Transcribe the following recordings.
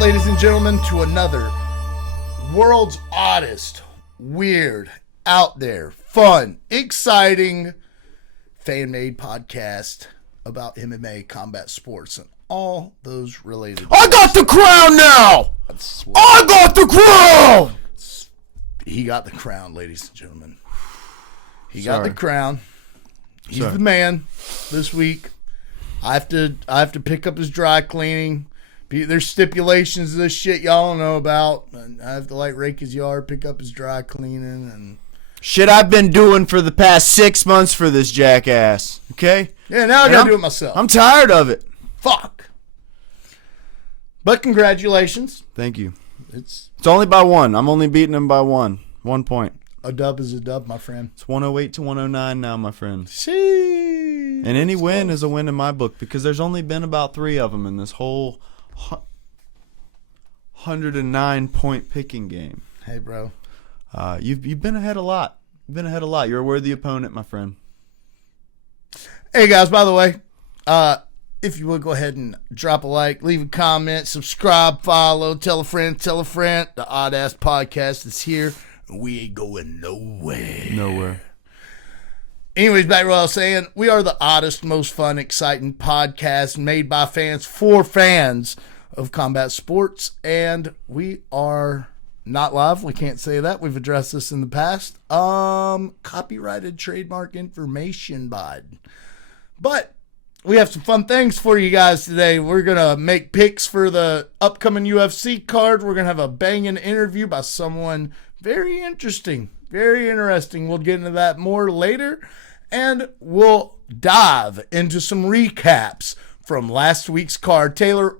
ladies and gentlemen, to another world's oddest, weird, out there, fun, exciting, fan-made podcast about MMA, combat sports, and all those related. I got the crown now! I got the crown! He got the crown, ladies and gentlemen. He Sorry. got the crown. He's Sorry. the man this week. I have to pick up his dry cleaning. There's stipulations to this shit y'all don't know about. And I have to rake his yard, pick up his dry cleaning, and Shit I've been doing for the past 6 months for this jackass. Okay? yeah, now I gotta do it myself. I'm tired of it. Fuck. But congratulations. Thank you. It's It's only by one. I'm only beating him by 1 point. a dub is a dub, my friend. It's 108 to 109 now, my friend. Sheesh. And any win is a win in my book because there's only been about 3 of them in this whole 109-point picking game. Hey, bro. You've been ahead a lot. You're a worthy opponent, my friend. Hey, guys, by the way, if you would go ahead and drop a like, leave a comment, subscribe, follow, tell a friend. The Oddass podcast is here. We ain't going nowhere. Nowhere. Anyways, back to what I was saying. We are the oddest, most fun, exciting podcast made by fans for fans of combat sports. And we are not live. We can't say that. We've addressed this in the past. Copyrighted trademark information, bud. But we have some fun things for you guys today. We're going to make picks for the upcoming UFC card. We're going to have a banging interview by someone very interesting. Very interesting. We'll get into that more later. And we'll dive into some recaps from last week's card. Taylor,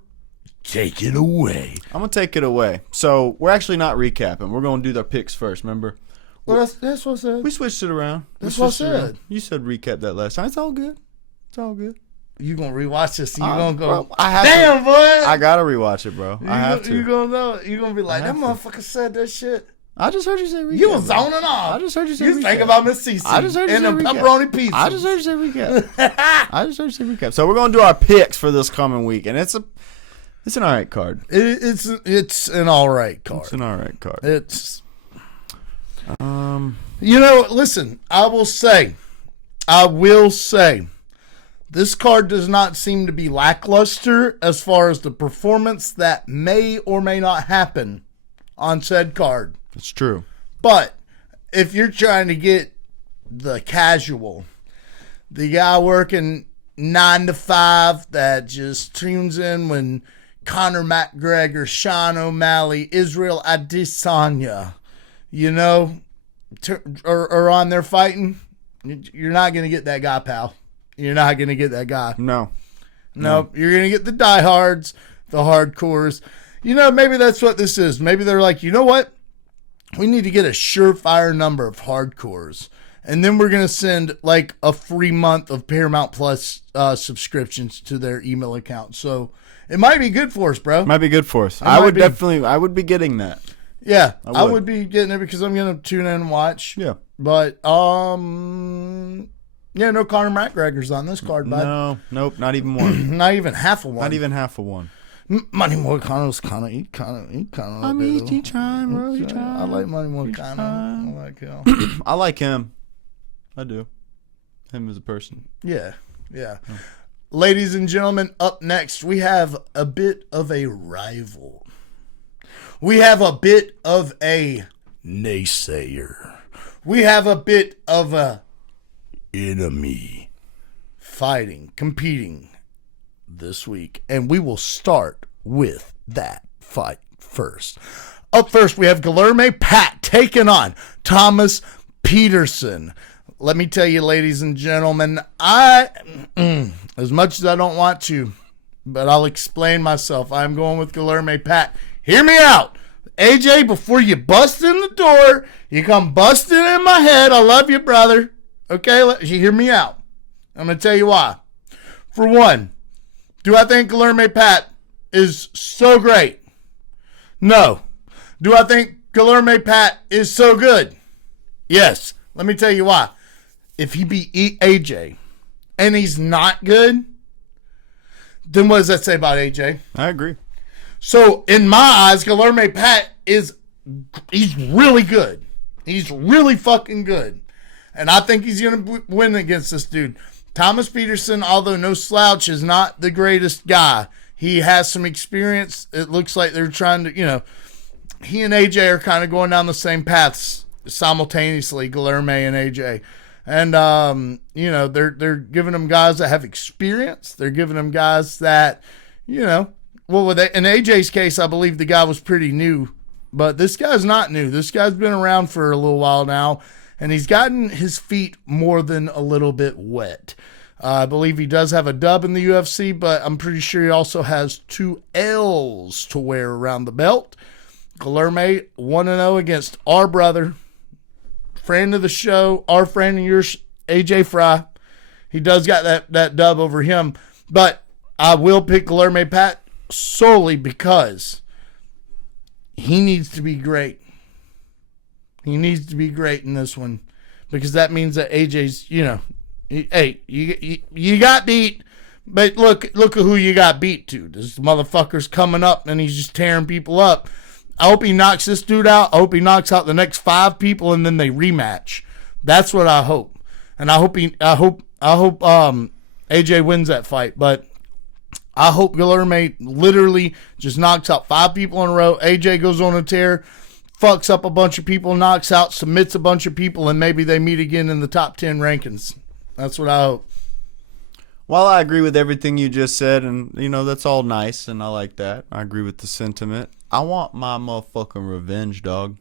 take it away. I'm going to take it away. So, we're actually not recapping. We're going to do the picks first, remember? Well, that's what I said. We switched it around. That's what I said. You said recap that last time. It's all good. You going to rewatch this. You going to go, Bro, I have damn, boy. I got to rewatch it, bro. I have to. You going to know. You going to be like, I that have motherfucker said that shit. I just heard you say recap. You was zoning off. I just heard you say You recap. think about Miss Cece I just heard you and say the recap. pepperoni pizza. I just heard you say recap. So we're gonna do our picks for this coming week, and it's an all right card. It's an all right card. It's an all right card. It's listen, I will say, this card does not seem to be lackluster as far as the performance that may or may not happen on said card. It's true. But if you're trying to get the casual, the guy working 9 to 5 that just tunes in when Conor McGregor, Sean O'Malley, Israel Adesanya, are on there fighting, you're not going to get that guy, pal. You're not going to get that guy. No. You're going to get the diehards, the hardcores. Maybe that's what this is. Maybe they're like, you know what? We need to get a surefire number of hardcores. And then we're going to send a free month of Paramount Plus subscriptions to their email account. So it might be good for us, bro. Might be good for us. I would be getting that. Yeah, I would be getting it because I'm going to tune in and watch. Yeah. But, no Conor McGregor's on this card, bud. No, nope, not even one. Not even half of one. Not even half of one. Money Moicano's kind of. He trying, bro. He trying. I like Money Moicano. I like him. I like him. I do. Him as a person. Yeah. Ladies and gentlemen, up next we have a bit of a rival. We have a bit of a naysayer. We have a bit of a enemy fighting, competing this week, and we will start with that fight first. Up first, we have Guilherme Pat taking on Thomas Peterson. Let me tell you, ladies and gentlemen, as much as I don't want to, but I'll explain myself. I'm going with Guilherme Pat. Hear me out. AJ, before you bust in the door, you come busting in my head. I love you, brother. Okay, you hear me out. I'm going to tell you why. For one, do I think Guilherme Pat is so great? No. Do I think Guilherme Pat is so good? Yes. Let me tell you why. If he beat AJ and he's not good, then what does that say about AJ? I agree. So in my eyes, Guilherme Pat he's really good. He's really fucking good. And I think he's going to win against this dude. Thomas Peterson, although no slouch, is not the greatest guy. He has some experience. It looks like they're trying to, he and AJ are kind of going down the same paths simultaneously, Guilherme and AJ. And, they're giving them guys that have experience. They're giving them guys that, in AJ's case, I believe the guy was pretty new. But this guy's not new. This guy's been around for a little while now. And he's gotten his feet more than a little bit wet. I believe he does have a dub in the UFC, but I'm pretty sure he also has 2 L's to wear around the belt. Guilherme 1-0 against our brother, friend of the show, our friend and yours, AJ Fry. He does got that dub over him. But I will pick Guilherme Pat solely because he needs to be great. He needs to be great in this one because that means that AJ's, you got beat, but look at who you got beat to. This motherfucker's coming up and he's just tearing people up. I hope he knocks this dude out. I hope he knocks out the next 5 people and then they rematch. That's what I hope. And I hope AJ wins that fight, but I hope Guilherme literally just knocks out 5 people in a row. AJ goes on a tear, fucks up a bunch of people, knocks out, submits a bunch of people, and maybe they meet again in the top 10 rankings. That's what I hope. Well, I agree with everything you just said, and, that's all nice, and I like that. I agree with the sentiment. I want my motherfucking revenge, dog.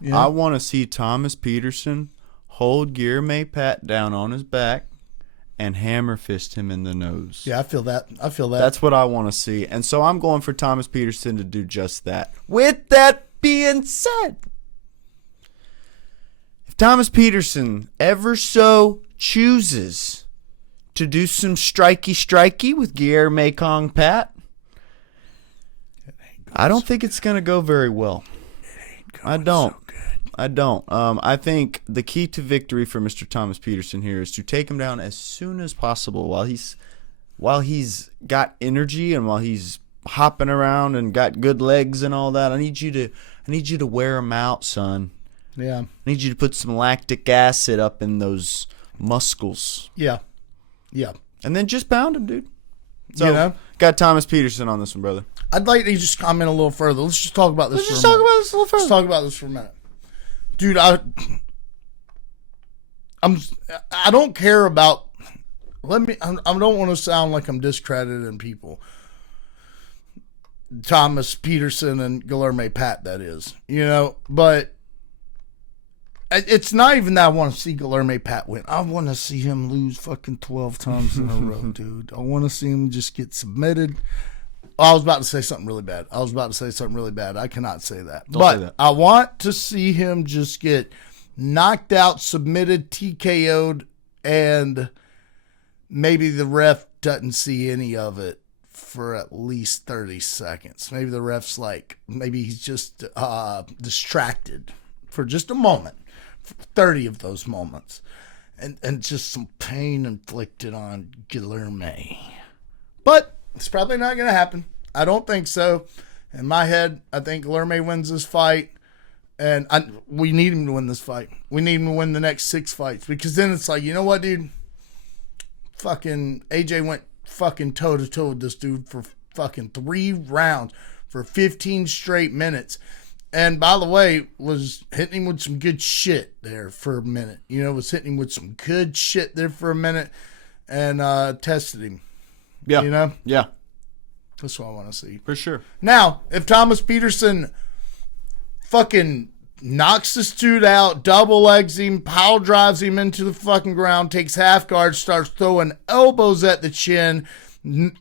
Yeah. I want to see Thomas Peterson hold Guilherme Pat down on his back and hammer fist him in the nose. Yeah, I feel that. That's what I want to see. And so I'm going for Thomas Peterson to do just that. With that being said, if Thomas Peterson ever so chooses to do some strikey with Guilherme Kong Pat, I don't think it's going to go very well. I don't. I think the key to victory for Mr. Thomas Peterson here is to take him down as soon as possible while he's got energy and while he's hopping around and got good legs and all that. I need you to wear him out, son. Yeah. I need you to put some lactic acid up in those muscles. Yeah. Yeah. And then just pound him, dude. So, got Thomas Peterson on this one, brother. I'd like to just comment a little further. Let's just talk about this a little further. Let's talk about this for a minute. Dude, I don't care about I don't want to sound like I'm discrediting people. Thomas Peterson and Guilherme Pat, that is. But it's not even that I want to see Guilherme Pat win. I want to see him lose fucking 12 times in a row, dude. I want to see him just get submitted. I was about to say something really bad. I cannot say that. Don't say that. I want to see him just get knocked out, submitted, TKO'd, and maybe the ref doesn't see any of it for at least 30 seconds. Maybe the ref's maybe he's just distracted for just a moment. 30 of those moments. And just some pain inflicted on Guilherme. But it's probably not going to happen. I don't think so. In my head, I think Guilherme wins this fight. And we need him to win this fight. We need him to win the next 6 fights. Because then it's like, you know what, dude? Fucking AJ went fucking toe-to-toe with this dude for fucking 3 rounds for 15 straight minutes. And by the way, was hitting him with some good shit there for a minute. Was hitting him with some good shit there for a minute and tested him. Yeah. Yeah. That's what I want to see. For sure. Now, if Thomas Peterson fucking knocks this dude out, double legs him, power drives him into the fucking ground, takes half guard, starts throwing elbows at the chin,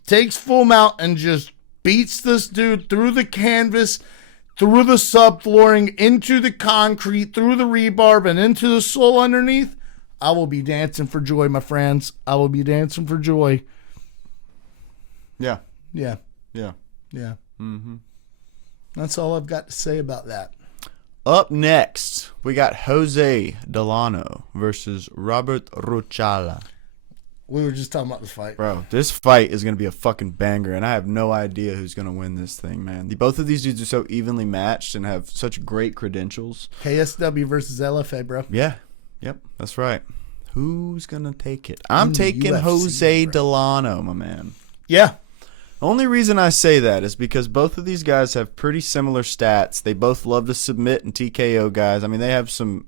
takes full mount, and just beats this dude through the canvas, through the subflooring, into the concrete, through the rebar, and into the soul underneath, I will be dancing for joy, my friends. I will be dancing for joy. Yeah. Yeah. Yeah. Yeah. Mm-hmm. That's all I've got to say about that. Up next, we got Jose Delano versus Robert Ruchala. We were just talking about this fight. Bro, this fight is going to be a fucking banger, and I have no idea who's going to win this thing, man. Both of these dudes are so evenly matched and have such great credentials. KSW versus LFA, bro. Yeah. Yep, that's right. Who's going to take it? I'm taking UFC, Jose bro. Delano, my man. Yeah. Only reason I say that is because both of these guys have pretty similar stats. They both love to submit and TKO guys. I mean, they have some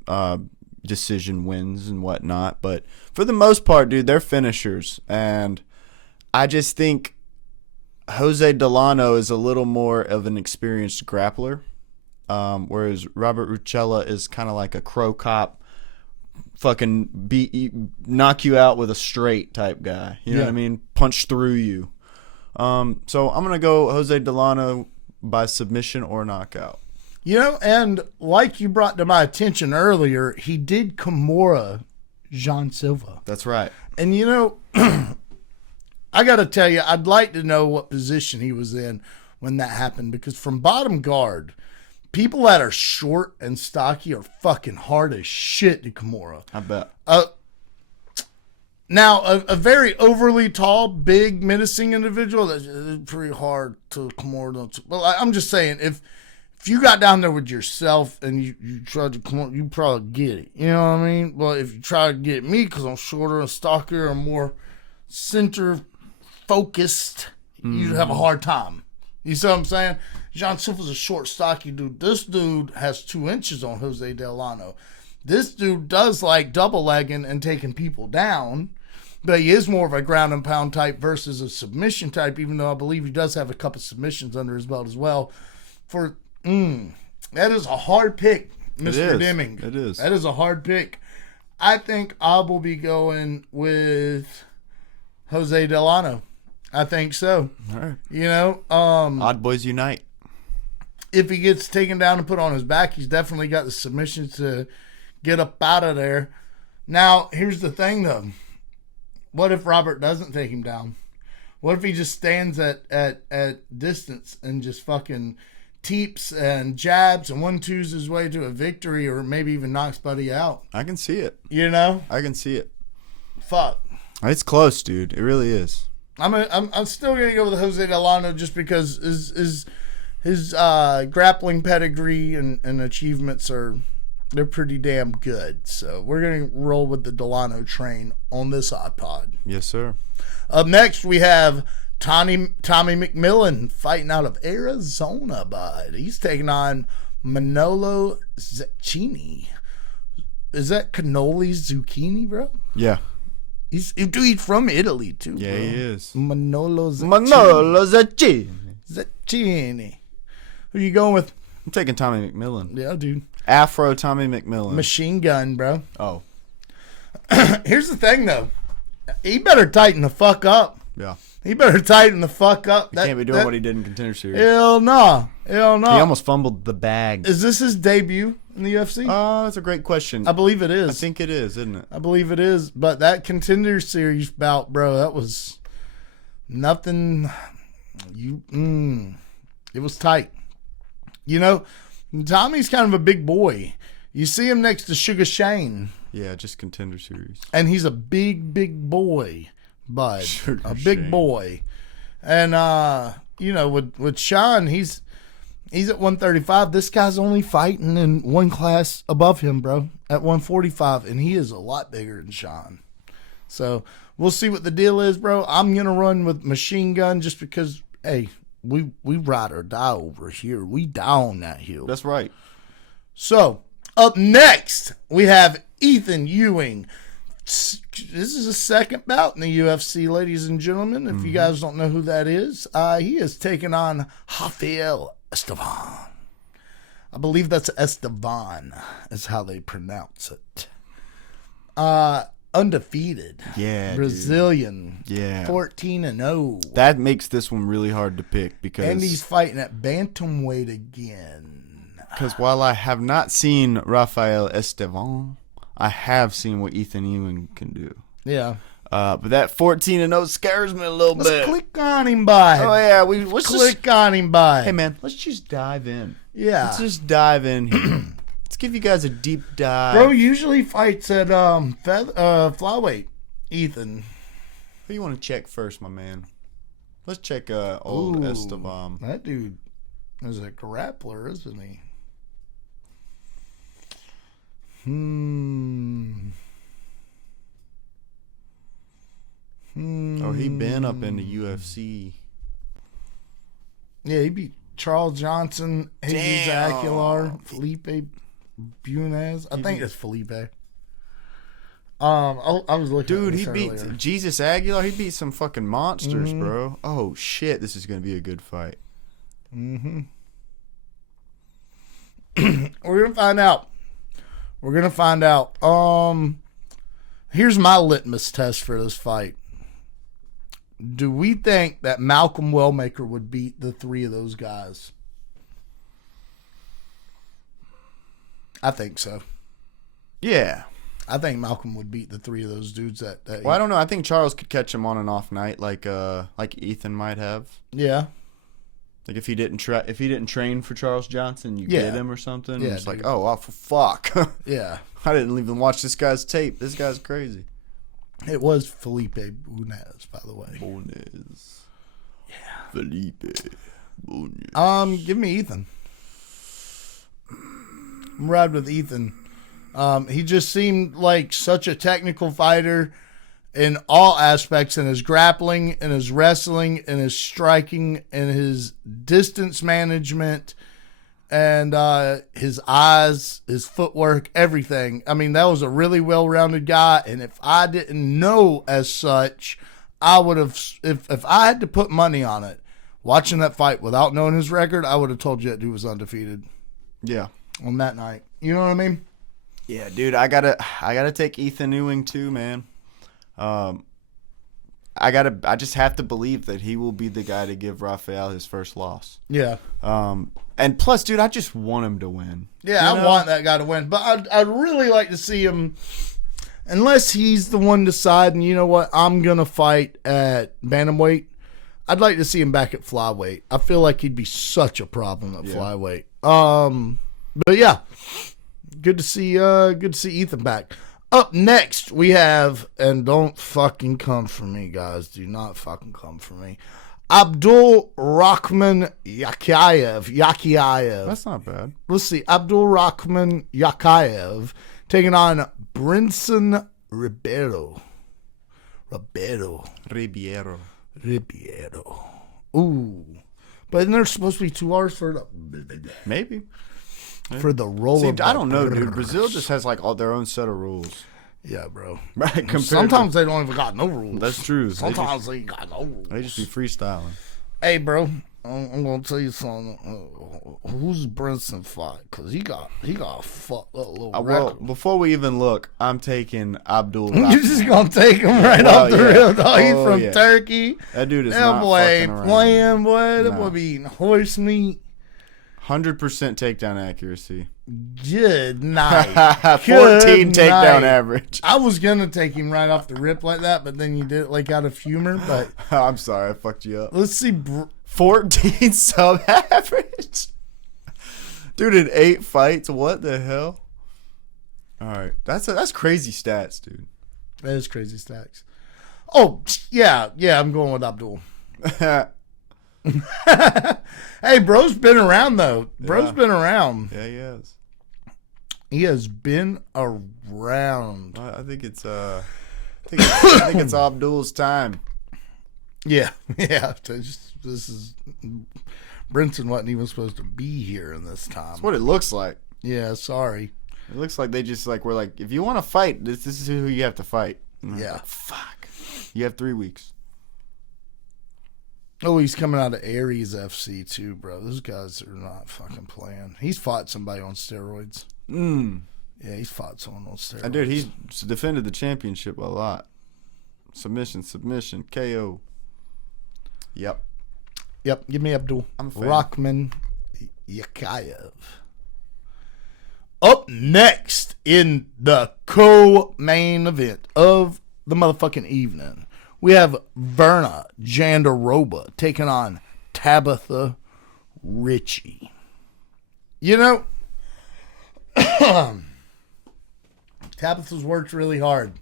decision wins and whatnot, but for the most part, dude, they're finishers. And I just think Jose Delano is a little more of an experienced grappler, whereas Robert Rucella is kind of like a crow cop, fucking knock you out with a straight type guy. You know what I mean? Punch through you. So I'm going to go Jose Delano by submission or knockout. You know, and like you brought to my attention earlier, he did Kimura Jean Silva. That's right. And, you know, I got to tell you, I'd like to know what position he was in when that happened, because from bottom guard, people that are short and stocky are fucking hard as shit to Kimura. I bet. Now, a very overly tall, big, menacing individual, that's pretty hard to Kimura. Well, I'm just saying, if you got down there with yourself and you tried to come on, you probably get it. You know what I mean? Well, if you try to get me because I'm shorter and stockier and more center focused, you'd have a hard time. You see what I'm saying? Jean Silva's a short, stocky dude. This dude has 2 inches on Jose Delano. This dude does like double legging and taking people down, but he is more of a ground and pound type versus a submission type, even though I believe he does have a couple submissions under his belt as well. That is a hard pick, Mr. Deming. It is. That is a hard pick. I think I will be going with Jose Delano. I think so. All right. You know, Odd boys unite. if he gets taken down and put on his back, he's definitely got the submissions to get up out of there. Now, here's the thing, though. What if Robert doesn't take him down? What if he just stands at distance and just fucking teeps and jabs and 1-2s his way to a victory, or maybe even knocks Buddy out? I can see it. You know? I can see it. Fuck. It's close, dude. It really is. I'm still gonna go with Jose Delano just because his grappling pedigree and achievements they're pretty damn good. So we're gonna roll with the Delano train on this iPod. Yes, sir. Up next we have Tommy McMillan fighting out of Arizona, bud. He's taking on Manolo Zucchini. Is that cannoli zucchini, bro? Yeah. He's from Italy too. Yeah, bro. he is. Manolo Zucchini. Manolo Zucchini. Zucchini. Who you going with? I'm taking Tommy McMillan. Yeah, dude. Afro Tommy McMillan. Machine gun, bro. Oh. Here's the thing, though. He better tighten the fuck up. Yeah. He better tighten the fuck up. He can't be doing what he did in Contender Series. Hell no. Hell no. He almost fumbled the bag. Is this his debut in the UFC? That's a great question. I believe it is. I think it is, isn't it? I believe it is. But that Contender Series bout, bro, that was nothing. It was tight. You know, Tommy's kind of a big boy. You see him next to Sugar Shane. Yeah, just Contender Series. And he's a big, big boy, bud. Sugar a big Shane. boy. And, you know, with Sean, he's at 135. This guy's only fighting in one class above him, bro, at 145. And he is a lot bigger than Sean. So we'll see what the deal is, bro. I'm going to run with Machine Gun just because, hey, we ride or die over here. We down that hill. That's right. So, up next, we have Ethan Ewing. This is a second bout in the UFC, ladies and gentlemen. If you guys don't know who that is, he is taking on Rafael Estevan. I believe that's Estevan is how they pronounce it. Undefeated. Yeah, Brazilian. dude. Yeah. 14-0. That makes this one really hard to pick because And he's fighting at bantamweight again. Because while I have not seen Rafael Estevan, I have seen what Ethan Ewing can do. Yeah. But that 14-0 scares me a little bit. Let's click on him, bud. Oh yeah, let's Click on him, bud. Hey man, let's just dive in. Yeah. Let's just dive in here. Let's give you guys a deep dive. Bro usually fights at flyweight, Ethan. Who you want to check first, my man? Let's check old Ooh, Esteban. That dude is a grappler, isn't he? Oh, he been up in the UFC. Yeah, he beat Charles Johnson, Jesus Aguilar, Felipe Bunez. I think it's Felipe. I was looking. Dude, at he this beat earlier. Jesus Aguilar. He beat some fucking monsters, bro. Oh shit, this is gonna be a good fight. We're gonna find out. We're gonna find out. Here's my litmus test for this fight. Do we think that Malcolm Wellmaker would beat the three of those guys? I think so. Yeah. I think Malcolm would beat the three of those dudes. Well, I don't know. I think Charles could catch him on an off night, like Ethan might have. Yeah. Like if he didn't train for Charles Johnson, you get him or something. Yeah, it's like, dude. oh, fuck. Yeah. I didn't even watch this guy's tape. This guy's crazy. It was Felipe Bunez, by the way. Bunez. Yeah. Felipe Bunez. Give me Ethan. I'm ride with Ethan. He just seemed like such a technical fighter in all aspects, in his grappling, in his wrestling, in his striking, in his distance management, and his eyes, his footwork, everything. I mean, that was a really well-rounded guy, and if I didn't know as such, I would have, if I had to put money on it, watching that fight without knowing his record, I would have told you that dude was undefeated. Yeah. On that night. You know what I mean? Yeah, dude, I gotta take Ethan Ewing too, man. I just have to believe that he will be the guy to give Rafael his first loss. Yeah. And plus, dude, I just want him to win. Yeah, I want that guy to win. But I'd really like to see him, unless he's the one deciding, you know what, I'm going to fight at bantamweight. I'd like to see him back at flyweight. I feel like he'd be such a problem at flyweight. But yeah, good to see Ethan back. Up next, we have, and don't fucking come for me, guys. Do not fucking come for me. Abdul Rahman Yakayev. That's not bad. Let's see. Abdul Rahman Yakayev taking on Brinson Ribeiro. Ooh. But isn't there supposed to be 2 R's for the... Maybe. For the roller. See, I don't know, dude. Brazil just has like all their own set of rules. Yeah, bro. Right. Sometimes they don't even got no rules. That's true. Sometimes they ain't got no rules. They just be freestyling. Hey, bro. I'm gonna tell you something. Who's Brinson fight? Cause he got a fucked up little record. Well, before we even look, I'm taking Abdul. You're just gonna take him right off the rip, dog. He's from Turkey. That dude is that not boy fucking ain't around. playing, boy. That boy be eating horse meat. 100% takedown accuracy. Good night. 14 takedown average. I was gonna take him right off the rip like that, but then you did it like out of humor. But I'm sorry, I fucked you up. let's see. 14 sub average. Dude, in 8 fights, what the hell? All right, that's crazy stats, dude. That is crazy stacks. Oh yeah, I'm going with Abdul. Hey, bro's been around though. Bro's been around. Yeah, he has. He has been around. I think it's I think it's Abdul's time. Yeah. This is Brinson wasn't even supposed to be here in this time. That's what it looks like. Yeah, sorry. It looks like they just like were like, if you want to fight, this is who you have to fight. Yeah. Like, fuck. You have 3 weeks. Oh, he's coming out of Aries FC too, bro. Those guys are not fucking playing. He's fought somebody on steroids. Yeah, he's fought someone on steroids. And dude, he's defended the championship a lot. Submission, KO. Yep. Give me Abdul. I'm a fan. Rahman Yakayev. Up next in the co-main event of the motherfucking evening, we have Verna Jandaroba taking on Tabitha Ritchie. You know, Tabitha's worked really hard.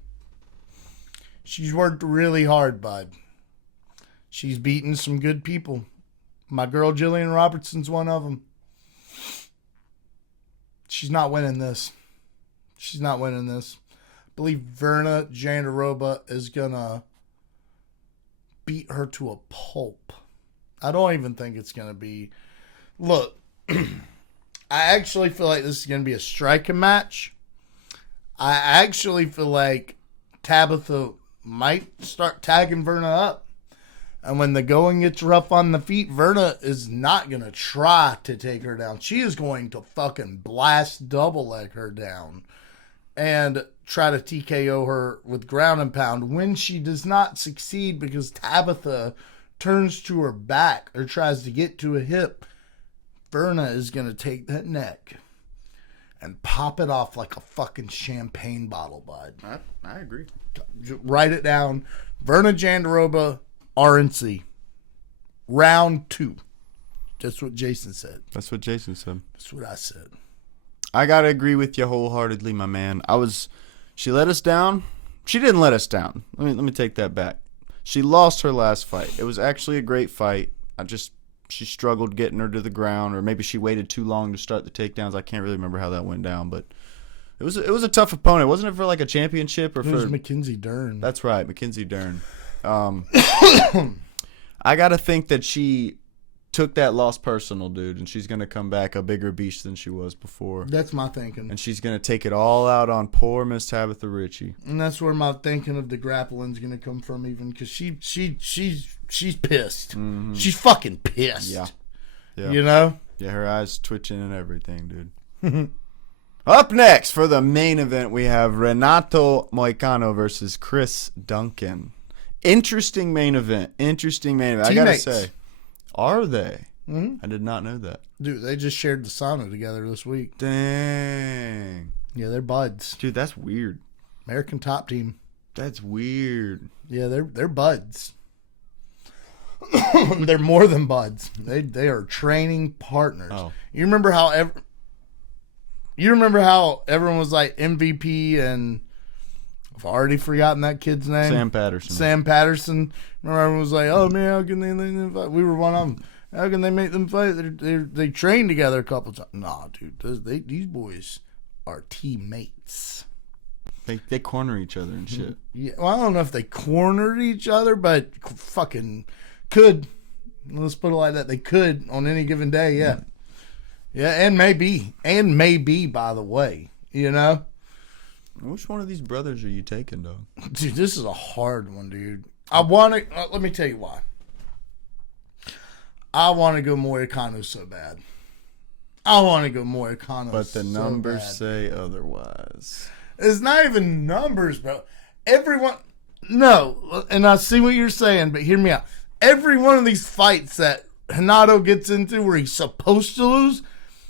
She's worked really hard, bud. She's beaten some good people. My girl Jillian Robertson's one of them. She's not winning this. She's not winning this. I believe Verna Jandiroba is going to beat her to a pulp. I don't even think it's going to be... Look, I actually feel like this is going to be a striking match. I actually feel like Tabitha might start tagging Verna up. And when the going gets rough on the feet, Verna is not going to try to take her down. She is going to fucking blast double leg her down and try to TKO her with ground and pound. When she does not succeed because Tabitha turns to her back or tries to get to a hip, Verna is going to take that neck and pop it off like a fucking champagne bottle, bud. I agree. Write it down. Verna Jandiroba, RNC. Round 2. That's what Jason said. That's what Jason said. That's what I said. I got to agree with you wholeheartedly, my man. She let us down. She didn't let us down. Let me take that back. She lost her last fight. It was actually a great fight. She struggled getting her to the ground, or maybe she waited too long to start the takedowns. I can't really remember how that went down, but it was a tough opponent. Wasn't it for like a championship or it was Mackenzie Dern? That's right, Mackenzie Dern. I gotta think that she took that loss personal, dude, and she's gonna come back a bigger beast than she was before. That's my thinking. And she's gonna take it all out on poor Miss Tabitha Ritchie. And that's where my thinking of the grappling's gonna come from, even because she's pissed. Mm-hmm. She's fucking pissed. Yeah. You know? Yeah, her eyes twitching and everything, dude. Up next for the main event, we have Renato Moicano versus Chris Duncan. Interesting main event. Teammates. I gotta say, are they? Mm-hmm. I did not know that. Dude, they just shared the sauna together this week. Dang. Yeah, they're buds. Dude, that's weird. American Top Team. That's weird. Yeah, they're buds. They're more than buds. They are training partners. Oh. You remember how everyone was like MVP, and I've already forgotten that kid's name. Sam Patterson. Remember everyone was like, "Oh man, how can they fight?" We were one of them. How can they make them fight? They trained together a couple times. Nah, dude, these boys are teammates. They corner each other and shit. Yeah, well, I don't know if they cornered each other, but fucking could. Let's put it like that. They could on any given day. Yeah, yeah, and maybe, by the way, you know. Which one of these brothers are you taking, dog? Dude, this is a hard one, dude. I want to. Let me tell you why. I want to go Moicano so bad. But the numbers say otherwise. It's not even numbers, bro. Everyone. No, and I see what you're saying, but hear me out. Every one of these fights that Renato gets into where he's supposed to lose,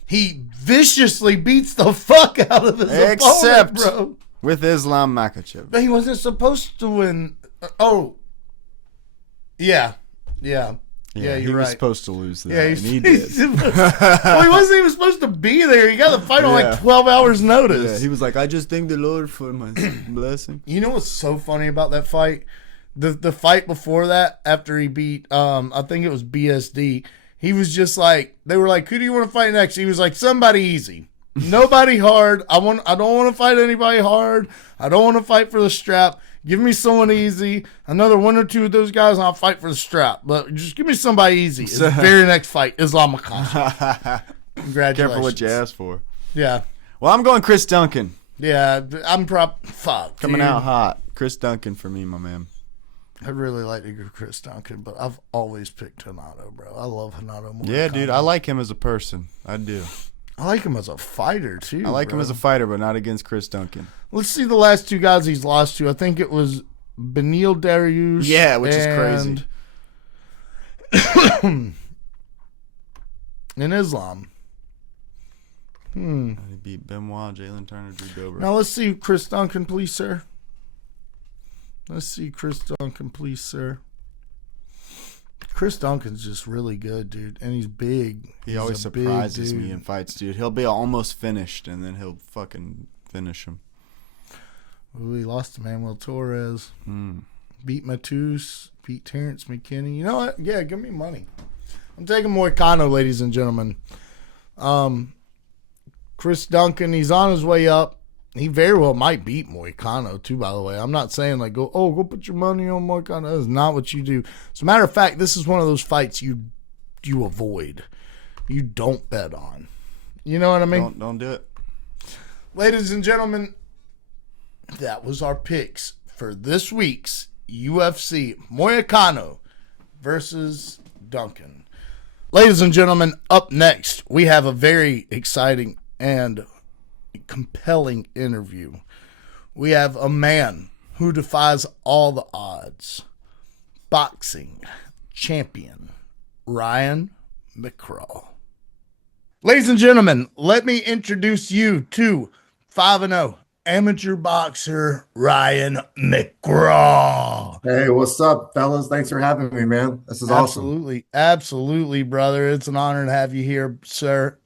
he viciously beats the fuck out of his opponent, bro. With Islam Makhachev. But he wasn't supposed to win. Oh. Yeah, you're he was right. supposed to lose that, Yeah, and he did. Well, he wasn't even supposed to be there. He got the fight on like 12 hours notice. Yeah, he was like, I just thank the Lord for my blessing. You know what's so funny about that fight? The fight before that, after he beat, I think it was BSD, he was just like, they were like, who do you want to fight next? He was like, somebody easy. Nobody hard. I don't want to fight anybody hard. I don't want to fight for the strap. Give me someone easy. Another one or two of those guys, and I'll fight for the strap. But just give me somebody easy. It's the very next fight, Islam Makhachev. Congratulations. Careful what you ask for. Yeah. Well, I'm going Chris Duncan. Yeah, I'm coming out hot. Chris Duncan for me, my man. I'd really like to go Chris Duncan, but I've always picked Renato, bro. I love Renato more. Yeah, dude, I like him as a person. I do. I like him as a fighter, too. I like him as a fighter, but not against Chris Duncan. Let's see the last two guys he's lost to. I think it was Benil Dariush. Yeah, which is crazy. And Islam. He beat Benoit, Jalen Turner, Drew Dober. Now let's see Chris Duncan, please, sir. Let's see Chris Duncan, please, sir. Chris Duncan's just really good, dude, and he's big. He always surprises me in fights, dude. He'll be almost finished, and then he'll fucking finish him. Ooh, he lost to Manuel Torres. Beat Matus. Beat Terrence McKinney. You know what? Yeah, give me money. I'm taking Moicano, ladies and gentlemen. Chris Duncan, he's on his way up. He very well might beat Moicano, too, by the way. I'm not saying, like, go put your money on Moicano. That is not what you do. As a matter of fact, this is one of those fights you avoid. You don't bet on. You know what I mean? Don't do it. Ladies and gentlemen, that was our picks for this week's UFC Mohicano versus Duncan. Ladies and gentlemen, up next, we have a very exciting and compelling interview. We have a man who defies all the odds. Boxing champion, Ryan McGraw. Ladies and gentlemen, let me introduce you to 5-0 amateur boxer Ryan McGraw. Hey, what's up, fellas? Thanks for having me, man. This is awesome. Absolutely, brother. It's an honor to have you here, sir.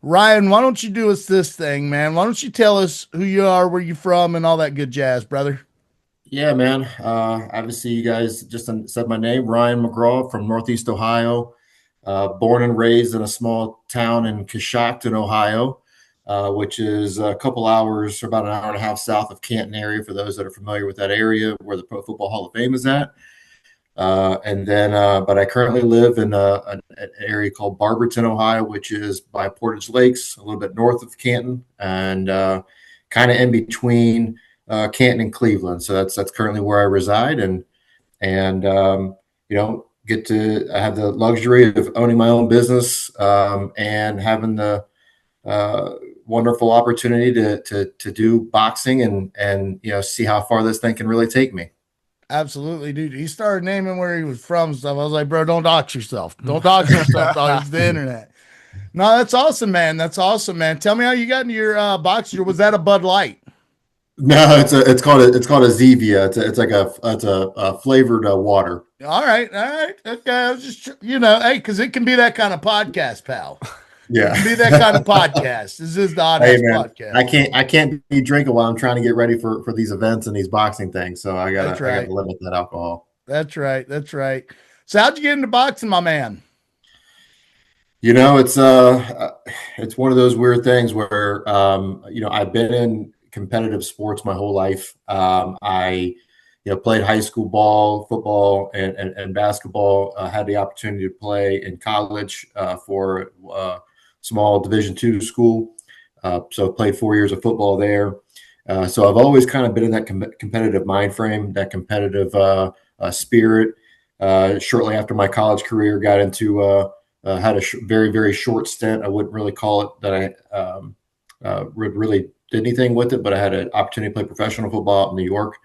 Ryan, why don't you do us this thing, man? Why don't you tell us who you are, where you're from, and all that good jazz, brother? Yeah, man. Obviously, you guys just said my name, Ryan McGraw from Northeast Ohio. Born and raised in a small town in Coshocton, Ohio, which is a couple hours, about an hour and a half south of Canton area, for those that are familiar with that area where the Pro Football Hall of Fame is at. But I currently live in an area called Barberton, Ohio, which is by Portage Lakes, a little bit north of Canton, and kind of in between Canton and Cleveland. So that's currently where I reside, and get to have the luxury of owning my own business and having the wonderful opportunity to do boxing and see how far this thing can really take me. Absolutely, dude. He started naming where he was from and stuff. I was like, bro, don't dox yourself. Don't dox yourself, dog. It's the internet. No, that's awesome, man. That's awesome, man. Tell me how you got into your boxing. Was that a Bud Light? No, it's called a Zevia. It's like a flavored water. All right. Okay, I was just hey, because it can be that kind of podcast, pal. Yeah, it can be that kind of podcast. This is the Oddass podcast. I can't be drinking while I'm trying to get ready for these events and these boxing things. So I gotta limit that alcohol. That's right. So how'd you get into boxing, my man? It's one of those weird things where I've been in competitive sports my whole life. I played high school ball, football, and basketball. Had the opportunity to play in college for small Division II school. So played 4 years of football there. So I've always kind of been in that competitive mind frame, that competitive spirit. Shortly after my college career, got into had a very, very short stint. I wouldn't really call it that I really did anything with it, but I had an opportunity to play professional football out in New York,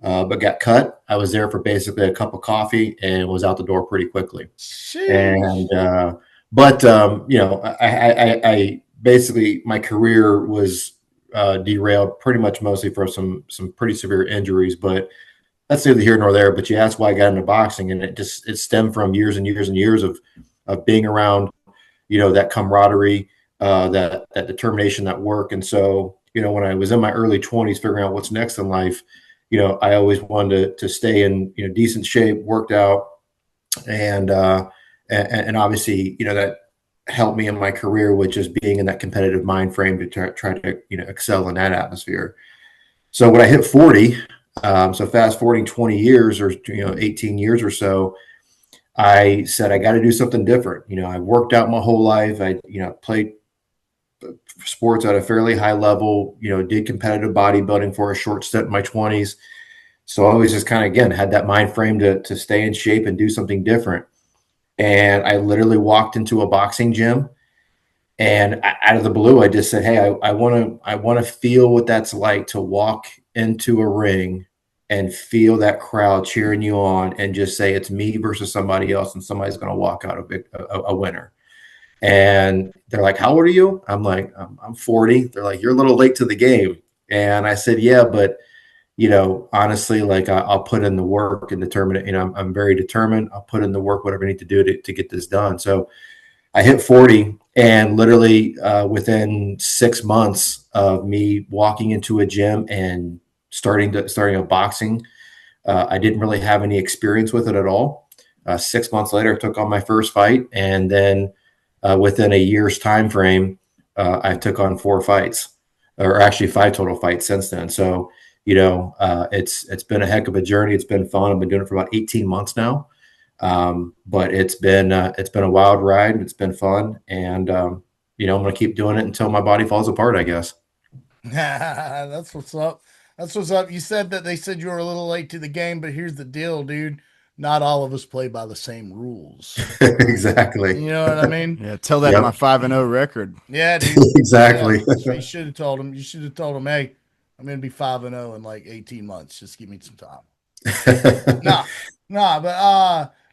but got cut. I was there for basically a cup of coffee and was out the door pretty quickly. Sheesh. And I basically, my career was derailed pretty much mostly for some pretty severe injuries, but that's neither here nor there. But you asked why I got into boxing, and it stemmed from years and years and years of being around, that camaraderie, that determination, that work. And so, when I was in my early 20s, figuring out what's next in life, I always wanted to stay in, decent shape, worked out, and obviously, that helped me in my career, which is being in that competitive mind frame to try to, excel in that atmosphere. So when I hit 40, so fast forwarding 20 years or, 18 years or so, I said, I got to do something different. I worked out my whole life. I, played sports at a fairly high level, did competitive bodybuilding for a short stint in my 20s. So I always just kind of, again, had that mind frame to stay in shape and do something different. And I literally walked into a boxing gym, and out of the blue, I just said, hey, I want to feel what that's like to walk into a ring and feel that crowd cheering you on and just say it's me versus somebody else, and somebody's going to walk out a winner. And they're like, how old are you? I'm like, I'm 40. They're like, you're a little late to the game. And I said, yeah, but honestly, like I'll put in the work and determine it. I'm very determined. I'll put in the work, whatever I need to do to get this done. So I hit 40, and literally within 6 months of me walking into a gym and starting a boxing, I didn't really have any experience with it at all. 6 months later, I took on my first fight, and then within a year's time frame, I took on 4 fights, or actually 5 total fights since then. So, it's been a heck of a journey. It's been fun. I've been doing it for about 18 months now. But it's been a wild ride. It's been fun, and I'm going to keep doing it until my body falls apart, I guess. That's what's up. That's what's up. You said that they said you were a little late to the game, but here's the deal, dude. Not all of us play by the same rules. Exactly. You know what I mean? Yeah, tell that my 5-0 record. Yeah, dude. Exactly. Yeah. You should have told him. You should have told him, hey, I'm gonna be 5-0 in like 18 months. Just give me some time.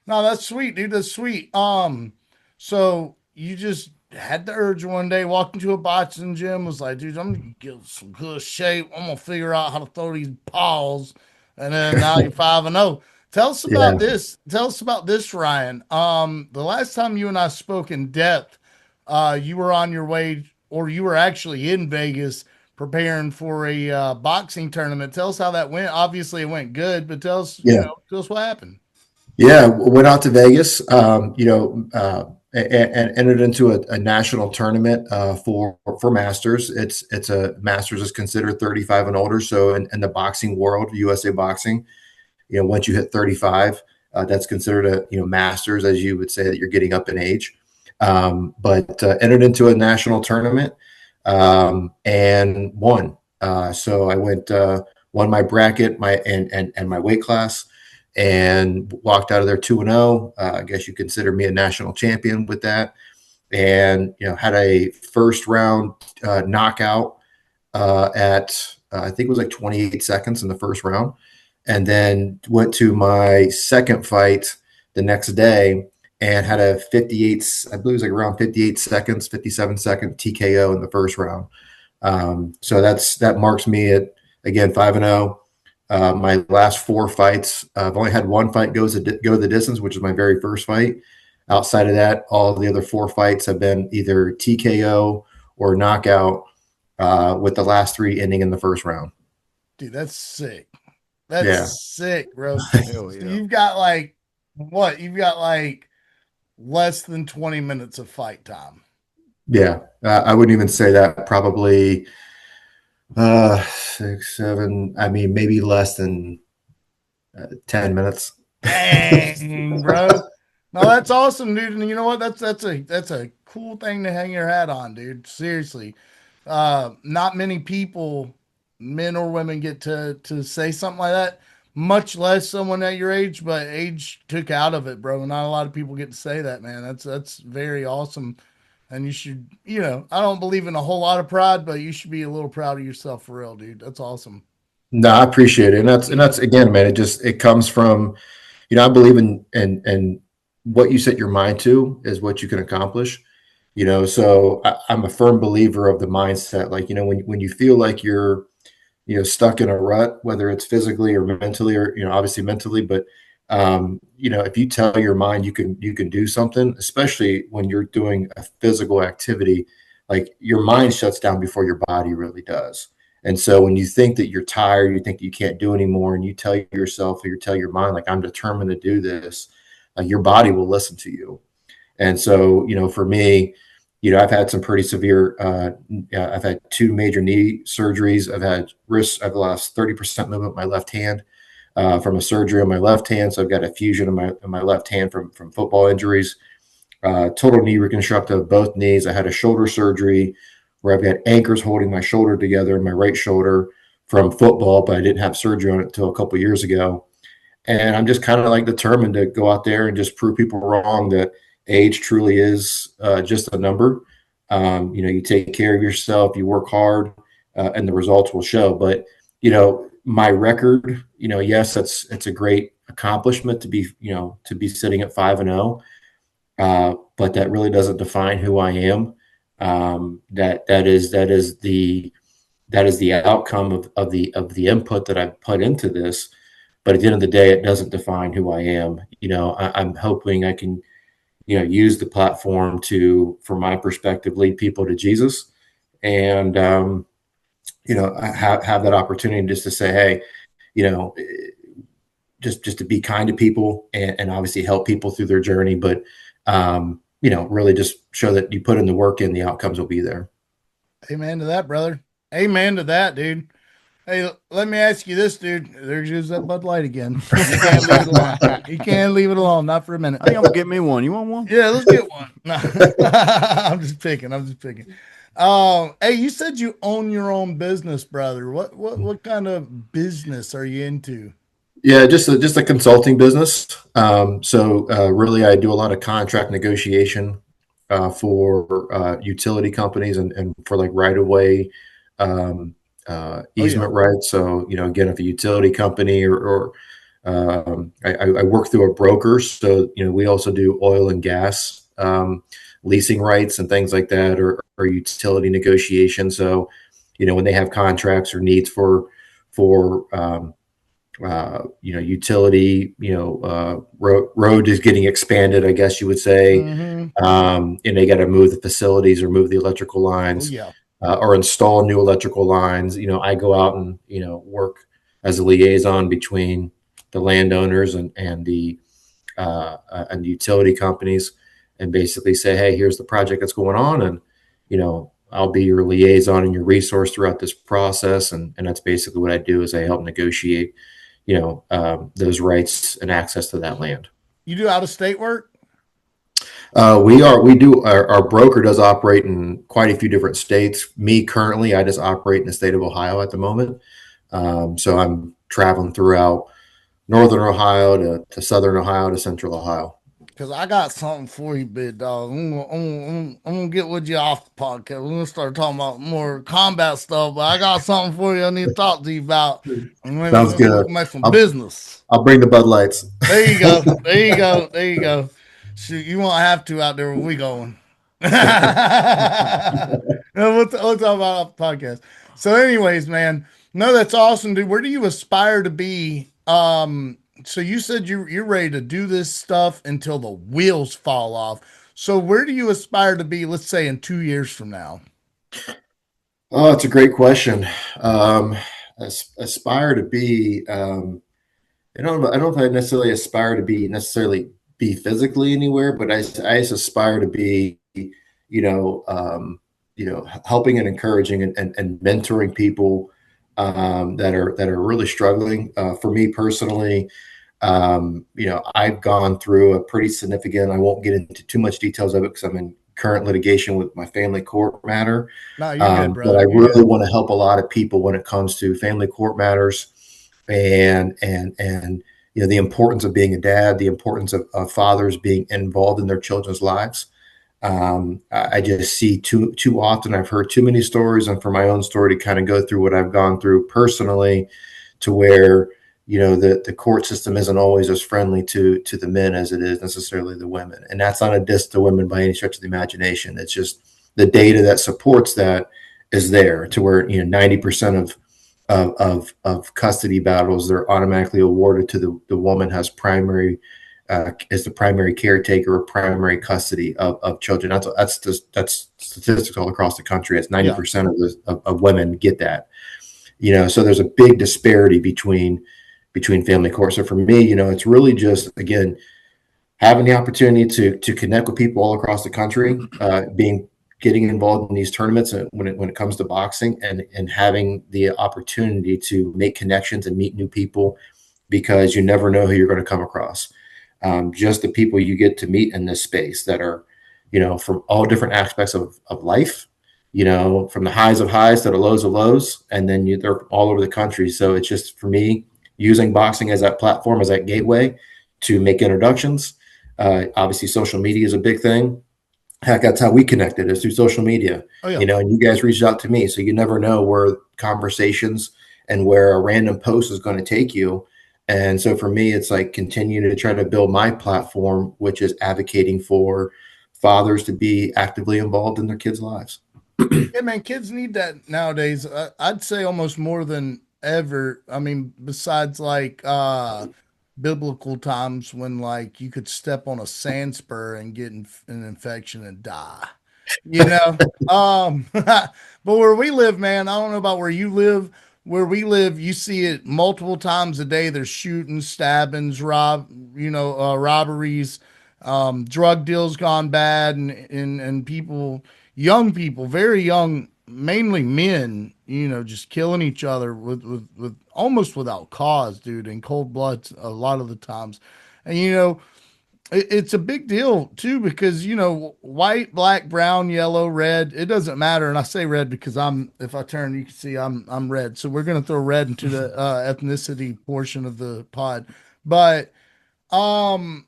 No, that's sweet, dude. That's sweet. So you just had the urge one day, walked into a boxing gym, was like, dude, I'm gonna get some good shape. I'm gonna figure out how to throw these paws, and then now you're 5-0. Tell us about this. Tell us about this, Ryan. The last time you and I spoke in depth, you were on your way, or you were actually in Vegas preparing for a boxing tournament. Tell us how that went. Obviously, it went good, but tell us, tell us what happened. Yeah, went out to Vegas, and entered into a national tournament for Masters. It's a Masters is considered 35 and older. So in the boxing world, USA Boxing, once you hit 35, that's considered a Masters, as you would say that you're getting up in age. But entered into a national tournament and won. So I won my bracket, and my weight class, and walked out of there 2-0. I guess you consider me a national champion with that. And had a first round knockout at I think it was like 28 seconds in the first round, and then went to my second fight the next day and had a 58, I believe it was like around 58 seconds, 57 second TKO in the first round. So that marks me at, again, 5-0. My last 4 fights, I've only had 1 fight go the distance, which is my very first fight. Outside of that, all the other 4 fights have been either TKO or knockout, with the last 3 ending in the first round. Dude, that's sick. That's sick, bro. So you've got like what? You've got like less than 20 minutes of fight time. Yeah, I wouldn't even say that. Probably 6, 7. I mean, maybe less than 10 minutes. Dang, bro. No, that's awesome, dude. And you know what? That's a cool thing to hang your hat on, dude. Seriously. Not many people, men or women, get to say something like that, much less someone at your age, but age took out of it, bro. Not a lot of people get to say that, man. That's very awesome. And you should, I don't believe in a whole lot of pride, but you should be a little proud of yourself for real, dude. That's awesome. No, I appreciate it. And that's again, man, it comes from, I believe in what you set your mind to is what you can accomplish. So I'm a firm believer of the mindset. Like, when you feel like you're, stuck in a rut, whether it's physically or mentally, or, obviously mentally, but, if you tell your mind you can do something, especially when you're doing a physical activity, like your mind shuts down before your body really does. And so when you think that you're tired, you think you can't do anymore, and you tell yourself, or you tell your mind, like, I'm determined to do this, your body will listen to you. And so, for me, I've had some pretty severe, I've had 2 major knee surgeries. I've lost 30% movement in my left hand from a surgery on my left hand. So I've got a fusion in my left hand from football injuries, total knee reconstructive of both knees. I had a shoulder surgery where I've got anchors holding my shoulder together in my right shoulder from football, but I didn't have surgery on it until a couple of years ago. And I'm just kind of like determined to go out there and just prove people wrong that age truly is just a number. You take care of yourself, you work hard, and the results will show. But, my record, yes, it's a great accomplishment to be sitting at 5-0. But that really doesn't define who I am. That is the outcome of the input that I put into this. But at the end of the day, it doesn't define who I am. I'm hoping I can, use the platform to, from my perspective, lead people to Jesus, and have that opportunity just to say, hey, just to be kind to people, and obviously help people through their journey, but really just show that you put in the work and the outcomes will be there. Amen to that, brother. Amen to that, dude. Hey, let me ask you this, dude. There's that Bud Light again. You can't leave it alone. You can't leave it alone, not for a minute. I think I'm gonna get me one. You want one? Yeah, let's get one. No. I'm just picking. Hey, you said you own your own business, brother. What kind of business are you into? Yeah, just a consulting business. Really, I do a lot of contract negotiation for utility companies, and for like right of way easement rights. So again, if a utility company or I work through a broker, so we also do oil and gas leasing rights and things like that, or utility negotiation. So when they have contracts or needs for utility, road is getting expanded, I guess you would say. And they got to move the facilities or move the electrical lines, or install new electrical lines. I go out and, work as a liaison between the landowners and the utility companies, and basically say, hey, here's the project that's going on. And, I'll be your liaison and your resource throughout this process. And that's basically what I do, is I help negotiate those rights and access to that land. You do out of state work? Our broker does operate in quite a few different states. Me currently, I just operate in the state of Ohio at the moment. So I'm traveling throughout northern Ohio to southern Ohio to central Ohio. Because I got something for you, big dog. I'm gonna get with you off the podcast. We're gonna start talking about more combat stuff, but I got something for you I need to talk to you about. Sounds good. Make some business. I'll bring the Bud Lights. There you go. There you go. There you go. Shoot, you won't have to out there when we going. We'll talk about off the podcast. So, anyways, man, no, that's awesome, dude. Where do you aspire to be? So you said you're ready to do this stuff until the wheels fall off. So where do you aspire to be, let's say, in 2 years from now? Oh, it's a great question. Aspire to be, I don't know if I necessarily aspire to be physically anywhere, but I just aspire to be, helping and encouraging and mentoring people that are really struggling. For me personally, I've gone through a pretty significant, I won't get into too much details of it because I'm in current litigation with my family court matter. No, you're good, brother. But I really want to help a lot of people when it comes to family court matters, and the importance of being a dad, the importance of fathers being involved in their children's lives. I just see too often, I've heard too many stories, and for my own story to kind of go through what I've gone through personally, to where the court system isn't always as friendly to the men as it is necessarily the women. And that's not a diss to women by any stretch of the imagination. It's just the data that supports that is there, to where 90% of custody battles, they're automatically awarded to the woman has primary is the primary caretaker or primary custody of children. That's statistics all across the country. It's 90% of women get that. So there's a big disparity between family courts. So for me, it's really just, again, having the opportunity to connect with people all across the country, getting involved in these tournaments when it comes to boxing, and having the opportunity to make connections and meet new people, because you never know who you're going to come across. Just the people you get to meet in this space that are, from all different aspects of life, from the highs of highs to the lows of lows, and then they're all over the country. So it's just, for me, using boxing as that platform, as that gateway to make introductions. Obviously, social media is a big thing. Heck, that's how we connected, is through social media. Oh, yeah. And you guys reached out to me. So you never know where conversations and where a random post is going to take you. And so for me, it's like continuing to try to build my platform, which is advocating for fathers to be actively involved in their kids' lives. Yeah, man, kids need that nowadays. I'd say almost more than ever. I mean, besides like biblical times when like you could step on a sand spur and get an infection and die. You know, but where we live, man, I don't know about where you live. Where we live, you see it multiple times a day. There's shooting, stabbings, robberies, drug deals gone bad, and people, young people, very young, mainly men, just killing each other with almost without cause, dude, in cold blood a lot of the times. And it's a big deal too because white, black, brown, yellow, red, it doesn't matter. And I say red because if I turn, you can see I'm red. So we're gonna throw red into the ethnicity portion of the pod. But we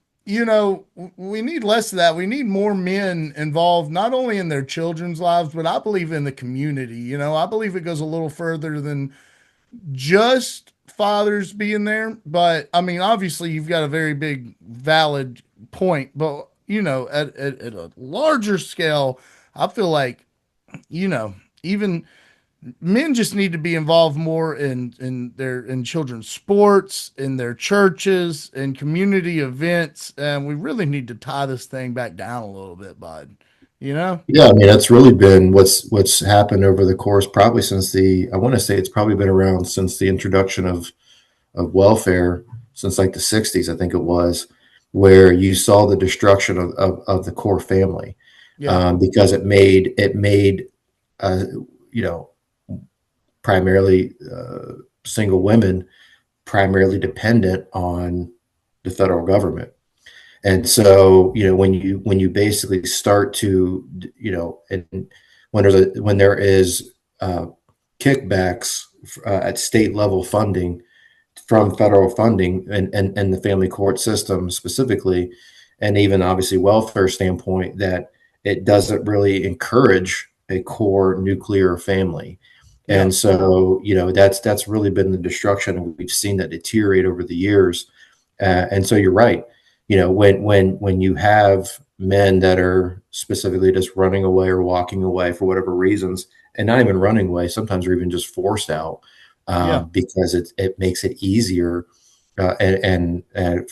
need less of that. We need more men involved, not only in their children's lives, but I believe in the community. I believe it goes a little further than just fathers being there. But I mean, obviously, you've got a very big, valid point. But at a larger scale, I feel like even men just need to be involved more in children's sports, in their churches, in community events, and we really need to tie this thing back down a little bit, bud. Yeah, I mean that's really been what's happened over the course, probably since I want to say it's probably been around since the introduction of welfare, since like the 60s, I think it was, where you saw the destruction of the core family, Yeah, because it made uh, you know primarily single women primarily dependent on the federal government. And so, when you basically start to, and when there is kickbacks at state level funding from federal funding and the family court system specifically, and even obviously welfare standpoint, that it doesn't really encourage a core nuclear family. yeah, And so, that's really been the destruction, and we've seen that deteriorate over the years. And so you're right. When you have men that are specifically just running away or walking away for whatever reasons, and not even running away, sometimes they're even just forced out, yeah, because it makes it easier, and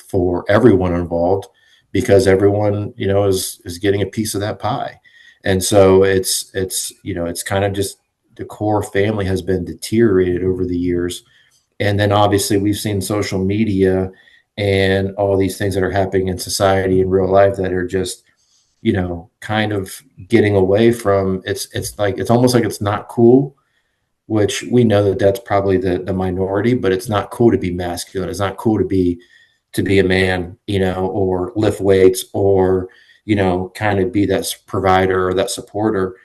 for everyone involved, because everyone is getting a piece of that pie. And so it's kind of just the core family has been deteriorated over the years. And then obviously we've seen social media and all these things that are happening in society in real life that are just, kind of getting away from it's almost like it's not cool, which we know that that's probably the minority, but it's not cool to be masculine. It's not cool to be a man, or lift weights, or, kind of be that provider or that supporter.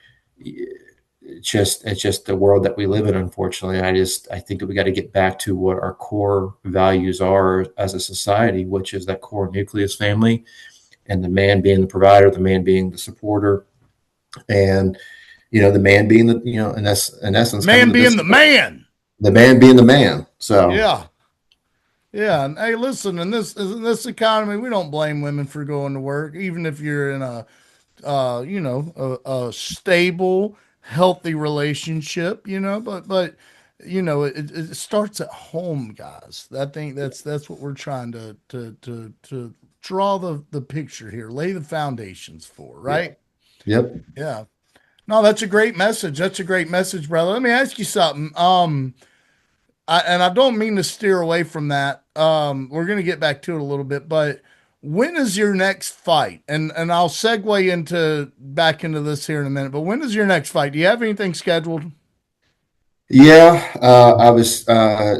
It's just the world that we live in, unfortunately. I think that we got to get back to what our core values are as a society, which is that core nucleus family, and the man being the provider, the man being the supporter, and the man being in essence kind of man the being the discipline, man. the man being the man. So Yeah. Yeah, and hey, listen, in this economy, we don't blame women for going to work, even if you're in a stable, healthy relationship, but it starts at home, guys. I think that's what we're trying to draw the picture here, lay the foundations for, yeah, right? yep, Yeah. No, that's a great message. That's a great message, brother. Let me ask you something. And I don't mean to steer away from that. We're gonna get back to it a little bit, but when is your next fight? And I'll segue into back into this here in a minute. But when is your next fight? Do you have anything scheduled? yeah. I was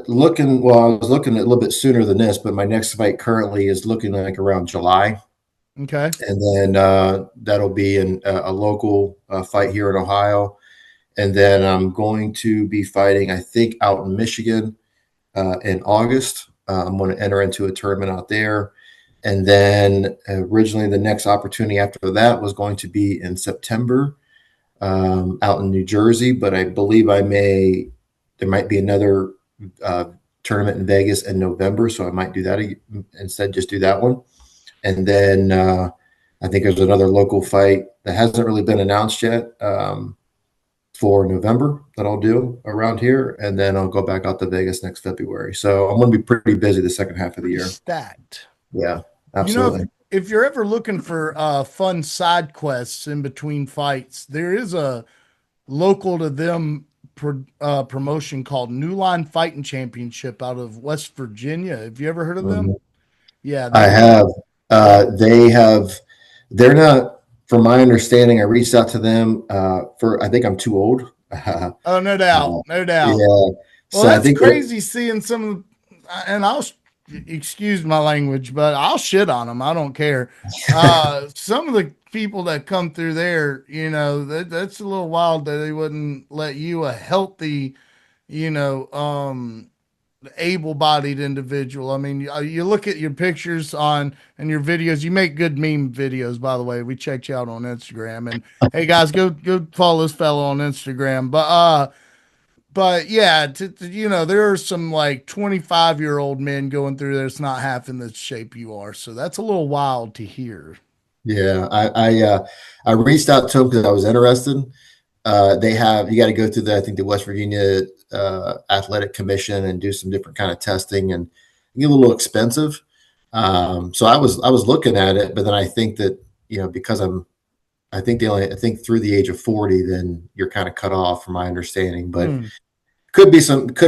looking. Well, I was looking a little bit sooner than this, but my next fight currently is looking like around July, Okay. and then that'll be a local fight here in Ohio, and then I'm going to be fighting, I think, out in Michigan in August. I'm going to enter into a tournament out there. And then originally, the next opportunity after that was going to be in September, out in New Jersey. But I believe there might be another uh, tournament in Vegas in November. So I might do that instead, just do that one. And then I think there's another local fight that hasn't really been announced yet, for November that I'll do around here, and then I'll go back out to Vegas next February. So I'm going to be pretty busy the second half of the Pretty year. stacked. Yeah, You know, absolutely. if you're ever looking for fun side quests in between fights, there is a local to them promotion called New Line Fighting Championship out of West Virginia. Have you ever heard of them? Mhm. Yeah, I they have. They have. They're not. From my understanding, I reached out to them for. I think I'm too old. oh, no doubt, no doubt. Yeah. Well, So I that's think crazy seeing some, and excuse my language, but I'll shit on them. I don't care. Some of the people that come through there, that's a little wild that they wouldn't let you, a healthy, you know, able-bodied individual. I mean, you look at your pictures on and your videos. You make good meme videos, by the way. We checked you out on Instagram, and hey, guys, go follow this fellow on Instagram. But yeah, there are some like 25-year-old men going through there. It's not half in the shape you are. So that's a little wild to hear. yeah. I reached out to them because I was interested. They have. You got to go through the. I think the West Virginia Athletic Commission and do some different kind of testing and get a little expensive. So I was looking at it, but then I think that because I think I think through the age of 40, then you're kind of cut off, from my understanding. But Hmm. could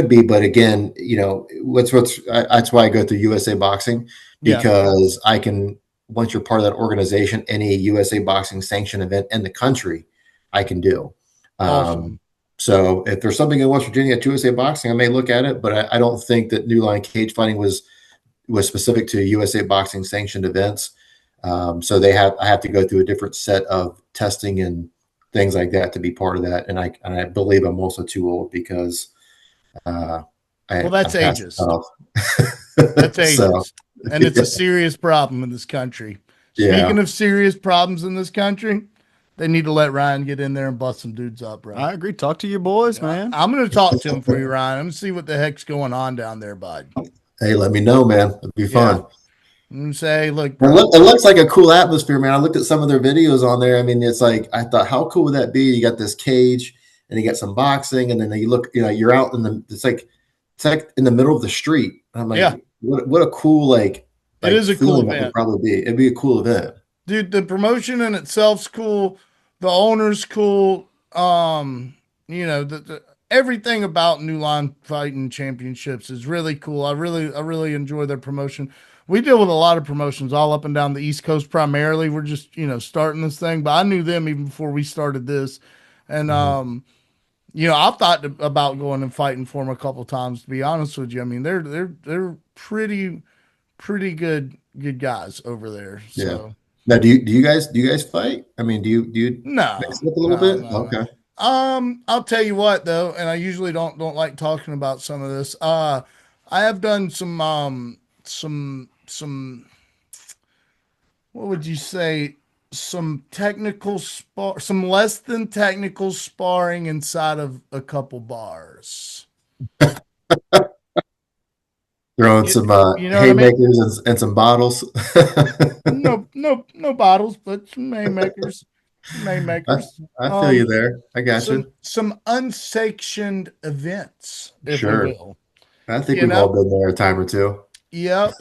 be, but again, that's why I go through USA Boxing, Yeah. because I can, once you're part of that organization, any USA Boxing sanctioned event in the country, I can do. Um, Awesome. so if there's something in West Virginia at USA Boxing, I may look at it, but I don't think that New Line Cage Fighting was specific to USA Boxing sanctioned events. So I have to go through a different set of testing and things like that to be part of that. And I believe I'm also too old because Well, that's I'm past the ageist. cutoff. That's So ageist. And it's a serious problem in this country. yeah, Speaking of serious problems in this country, they need to let Ryan get in there and bust some dudes up, bro. I agree. Talk to your boys, man. I'm going to talk to him for you, Ryan. I'm going to see what the heck's going on down there, bud. hey, let me know, man. It'd be Yeah. fun. I'm going to say, look, It, bro. it looks like a cool atmosphere, man. I looked at some of their videos on there. I mean, it's like I thought, how cool would that be? You got this cage, and you got some boxing, and then you look, you're out in the. It's like in the middle of the street. I'm like, Yeah, what a cool it is a cool feeling that would event. probably be. It'd be a cool event. Dude, the promotion in itself's cool. The owner's cool. Everything about New Line Fighting Championships is really cool. I really enjoy their promotion. We deal with a lot of promotions all up and down the East Coast primarily. We're just, starting this thing, but I knew them even before we started this. And Mhm. I've thought about going and fighting for them a couple times, to be honest with you. I mean, they're pretty good guys over there. Yeah. So, Now, do you guys fight? I mean, do you no, mix it up a little no, bit? no, no. Okay. I'll tell you what though, and I usually don't like talking about some of this. I have done some what would you say, some some less than technical sparring inside of a couple bars. Throwing You, some you know what I mean? haymakers and some bottles. No bottles, but some haymakers, some I, haymakers. I feel you Um, there. I got you. some unsanctioned events, if we Sure. will. I think You we've all know? been there a time or two. Yep.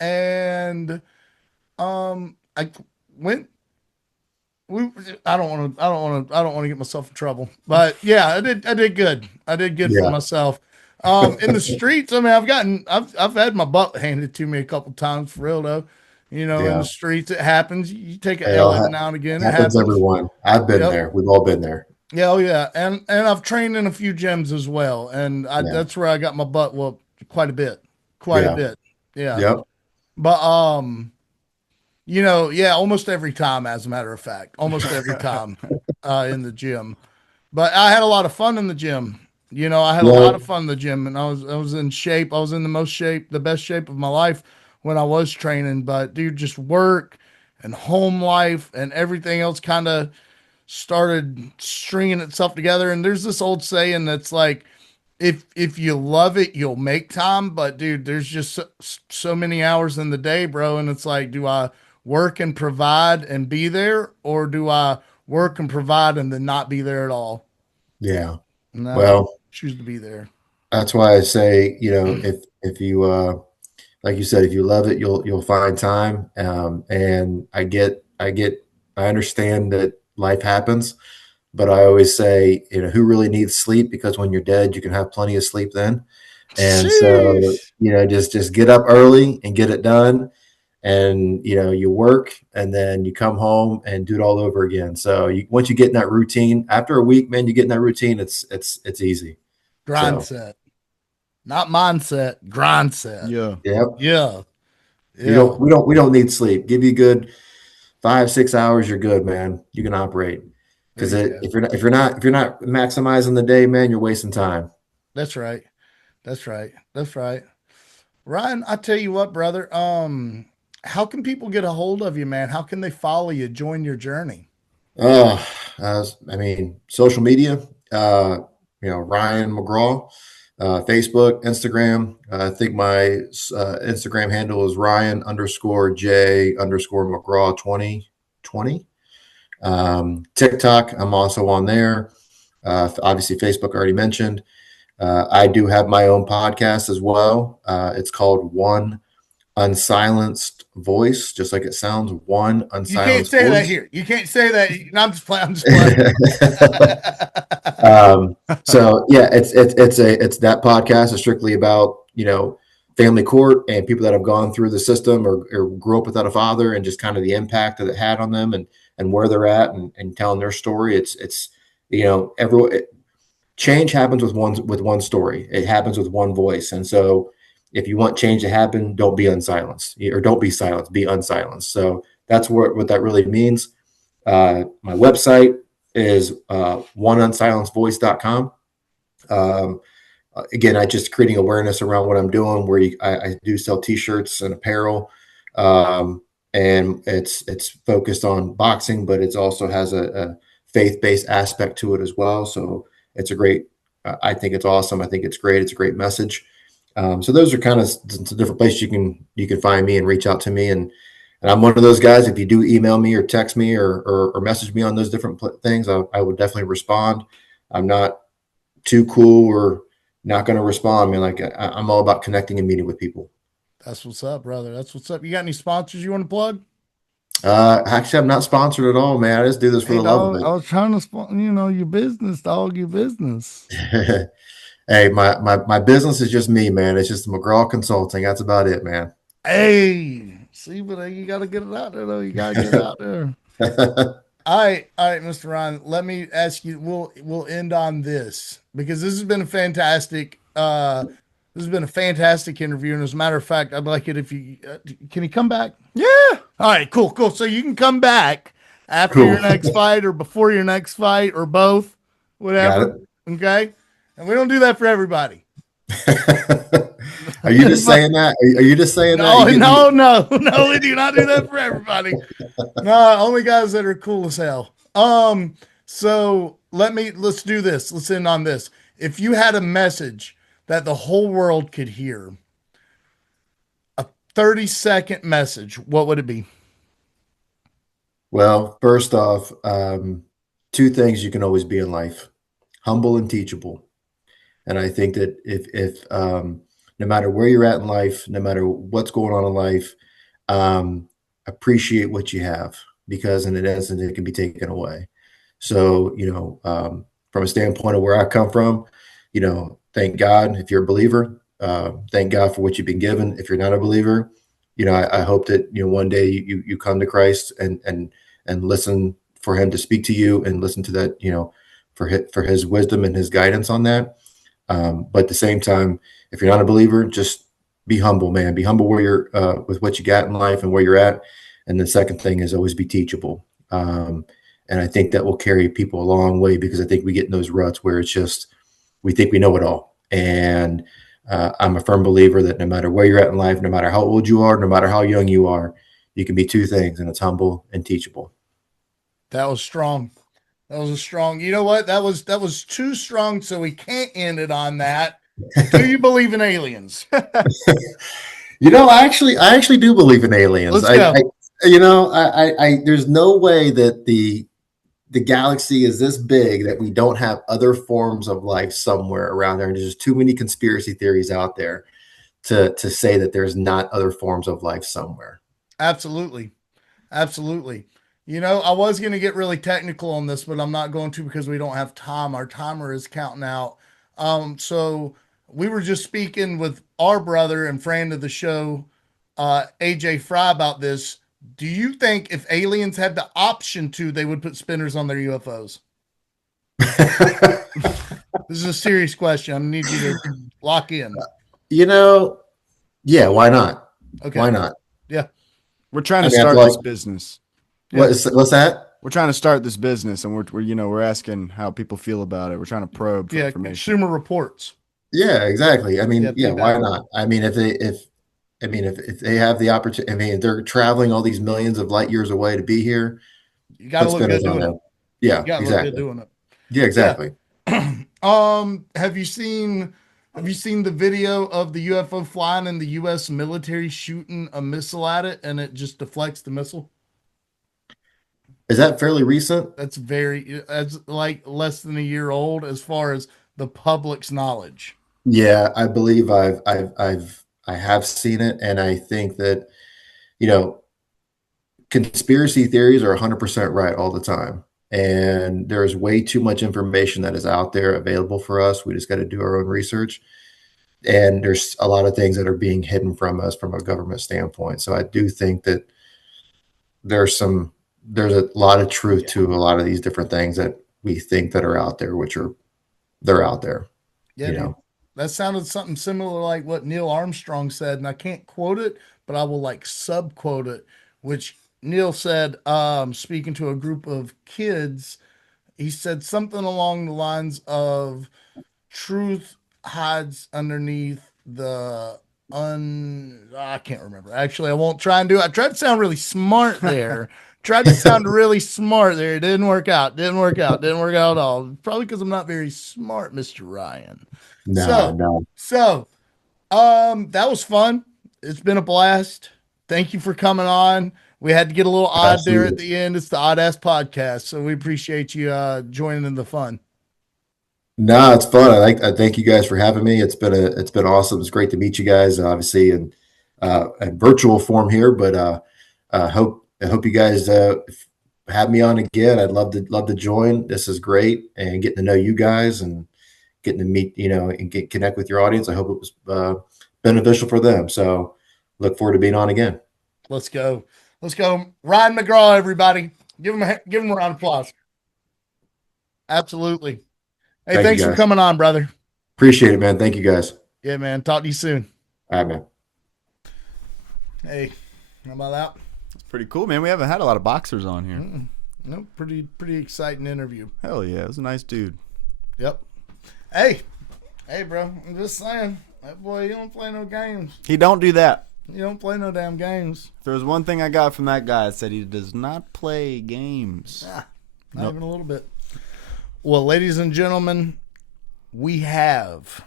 And I went. We. I don't want to get myself in trouble. But yeah, I did good. I did good for Yeah. myself. In the streets, I mean, I've had my butt handed to me a couple times for real though. In Yeah. the streets, it happens. You take a It L all every now and again. It happens, happens. everyone. I've been Yep. there. We've all been there. Yeah, oh yeah, and I've trained in a few gyms as well, and Yeah. that's where I got my butt whooped quite a bit, quite a Yeah. bit. Yeah, Yep. but yeah, almost every time, as a matter of fact, almost every time, in the gym. But I had a lot of fun in the gym. I had a Yeah. lot of fun in the gym, and I was in shape. I was in the best shape of my life when I was training. But dude, just work and home life and everything else kind of started stringing itself together. And there's this old saying that's like, if you love it, you'll make time. But dude, there's just so many hours in the day, bro. And it's like, do I work and provide and be there, or do I work and provide and then not be there at all? Yeah. No, Well, choose to be there. that's why I say, if you like you said, if you love it, you'll find time. And I understand that life happens, but I always say, who really needs sleep? Because when you're dead, you can have plenty of sleep then. And so, Sheesh. just get up early and get it done. And you work, and then you come home and do it all over again. So once you get in that routine, after a week, man, you get in that routine. It's easy. Grind So set. Not mindset, grind set. Yeah. yeah, Yeah. you Yeah. don't we don't need sleep. Give you good 5-6 hours, you're good, man. You can operate. There Because you go. if you're not maximizing the day, man, you're wasting time. That's right. That's right. That's right. Ryan, I tell you what, brother. How can people get a hold of you, man? How can they follow you, join your journey? Oh, I mean, social media. Ryan McGraw, Facebook, Instagram. I think my Instagram handle is Ryan_J_McGraw 2020. TikTok, I'm also on there. Obviously, Facebook already mentioned. I do have my own podcast as well. It's called One Unsilenced Voice, just like it sounds. One You can't Unsilenced say that Voice. here. You can't say that. No, I'm just playing. I'm just playing. So yeah, it's that podcast is strictly about family court and people that have gone through the system or grew up without a father, and just kind of the impact that it had on them, and where they're at, and telling their story. It's everyone. Change happens with one story. It happens with one voice. And so if you want change to happen, don't be unsilenced, or don't be silenced, be unsilenced. So that's what that really means. My website is oneunsilencedvoice.com. Um, Again, I just creating awareness around what I'm doing, where I do sell t-shirts and apparel. And it's focused on boxing, but it also has a faith-based aspect to it as well. So it's a great, I think it's awesome. I think it's great. It's a great message. So those are kind of some different places you can find me and reach out to me. And I'm one of those guys. If you do email me or text me or message me on those different things, I would definitely respond. I'm not too cool or not going to respond. I mean, like I'm all about connecting and meeting with people. That's what's up, brother. That's what's up. You got any sponsors you want to plug? Actually, I'm not sponsored at all, man. I just do this for Hey, the love of dog. I was trying to, your business, dog. Your business. it. Hey, my business is just me, man. It's just McGraw Consulting. That's about it, man. Hey, see, but you got to get it out there, though. You got to get it out there. All right, Mr. Ryan. Let me ask you. We'll end on this because this has been a fantastic. This has been a fantastic interview, and as a matter of fact, I'd like it if you can you come back. Yeah. All right, cool. So you can come back after Cool. your next fight or before your next fight or both, whatever. Got Okay, and we don't do that for everybody. it. Are you just saying that? Are you just saying No, that? no, we do not do that for everybody. No, only guys that are cool as hell. So let's do this. Let's end on this. If you had a message that the whole world could hear, a 30-second message, what would it be? Well, first off, two things you can always be in life: humble and teachable. And I think that if no matter where you're at in life, no matter what's going on in life, appreciate what you have, because in an instant it can be taken away. So, from a standpoint of where I come from, thank God if you're a believer. Thank God for what you've been given. If you're not a believer, I hope that one day you come to Christ and listen for Him to speak to you, and listen to that, for his wisdom and His guidance on that. But at the same time, if you're not a believer, just be humble, man. Be humble where you're with what you got in life and where you're at. And the second thing is always be teachable. And I think that will carry people a long way, because I think we get in those ruts where it's just we think we know it all. And I'm a firm believer that no matter where you're at in life, no matter how old you are, no matter how young you are, you can be two things, and it's humble and teachable. That was strong. That was a strong. You know what? That was too strong, so we can't end it on that. Do you believe in aliens? I actually do believe in aliens. Let's go. There's no way that the the galaxy is this big that we don't have other forms of life somewhere around there, and there's just too many conspiracy theories out there to say that there's not other forms of life somewhere. Absolutely. Absolutely. You know, I was going to get really technical on this, but I'm not going to because we don't have time. Our timer is counting out. So we were just speaking with our brother and friend of the show, AJ Fry, about this. Do you think if aliens had the option to, they would put spinners on their UFOs? This is a serious question. I need you to lock in. You know, yeah, why not? Okay. Why not? Yeah. We're trying to start this business. What's that? We're trying to start this business, and we're asking how people feel about it. We're trying to probe for information. Consumer Reports. Yeah, exactly. I mean, Yeah, why not? I mean, if they have the opportunity, I mean, they're traveling all these millions of light years away to be here. You got to look good doing it. Yeah, you gotta exactly. Look good doing it. Yeah, exactly. Yeah. Have you seen the video of the UFO flying and the U.S. military shooting a missile at it and it just deflects the missile? Is that fairly recent? That's like less than a year old as far as the public's knowledge. Yeah, I believe I have seen it, and I think that, you know, conspiracy theories are 100% right all the time, and there's way too much information that is out there available for us. We just got to do our own research, and there's a lot of things that are being hidden from us from a government standpoint. So I do think that there's a lot of truth to a lot of these different things that we think that are out there, they're out there. Yeah, you know? That sounded something similar like what Neil Armstrong said, and I can't quote it, but I will like sub-quote it, which Neil said, speaking to a group of kids, he said something along the lines of truth hides underneath the I can't remember. Actually, I won't try and do it. I tried to sound really smart there. Tried to sound really smart there. It didn't work out. Didn't work out at all. Probably because I'm not very smart, Mr. Ryan. No. So, that was fun. It's been a blast. Thank you for coming on. We had to get a little odd there at the end. It's the Oddass podcast, so we appreciate you joining in the fun. No, it's fun. I thank you guys for having me. It's been awesome. It's great to meet you guys, obviously in virtual form here, but I hope you guys have me on again. I'd love to join. This is great, and getting to know you guys and getting to meet, and connect with your audience. I hope it was beneficial for them. So look forward to being on again. Let's go. Ryan McGraw, everybody. Give him a round of applause. Absolutely. Hey, thanks for coming on, brother. Appreciate it, man. Thank you, guys. Yeah, man. Talk to you soon. All right, man. Hey, how about that? It's pretty cool, man. We haven't had a lot of boxers on here. No, pretty exciting interview. Hell yeah, it was a nice dude. Yep. Hey, bro. I'm just saying, that boy, he don't play no games. He don't do that. He don't play no damn games. If there was one thing I got from that guy, it said he does not play games. Not even a little bit. Well, ladies and gentlemen, we have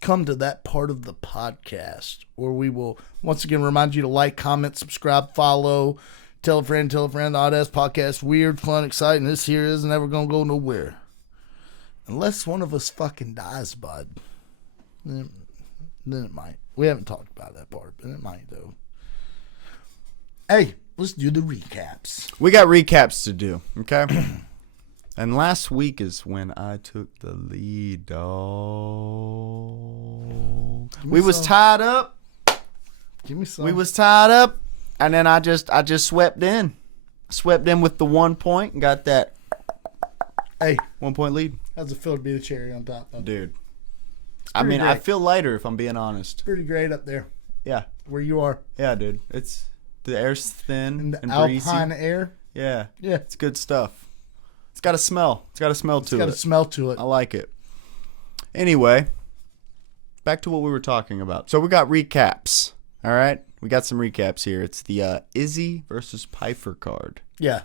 come to that part of the podcast where we will once again remind you to like, comment, subscribe, follow, tell a friend, the Oddass podcast. Weird, fun, exciting. This here isn't ever going to go nowhere. Unless one of us fucking dies, bud. Then it might. We haven't talked about that part, but it might, though. Hey, let's do the recaps. We got recaps to do, okay? And last week is when I took the lead, dog. We was tied up. Give me some. We was tied up, and then I just swept in. Swept in with the 1 point and got that 1 point lead. How's it feel to be the cherry on top, though? Dude. I mean, great. I feel lighter if I'm being honest. Pretty great up there. Yeah. Where you are. Yeah, dude. The air's thin and alpine breezy. Air. Yeah. Yeah. It's good stuff. It's got a smell. It's got a smell to it. I like it. Anyway, back to what we were talking about. So we got recaps. All right? We got some recaps here. It's the Izzy versus Pyfer card. Yeah.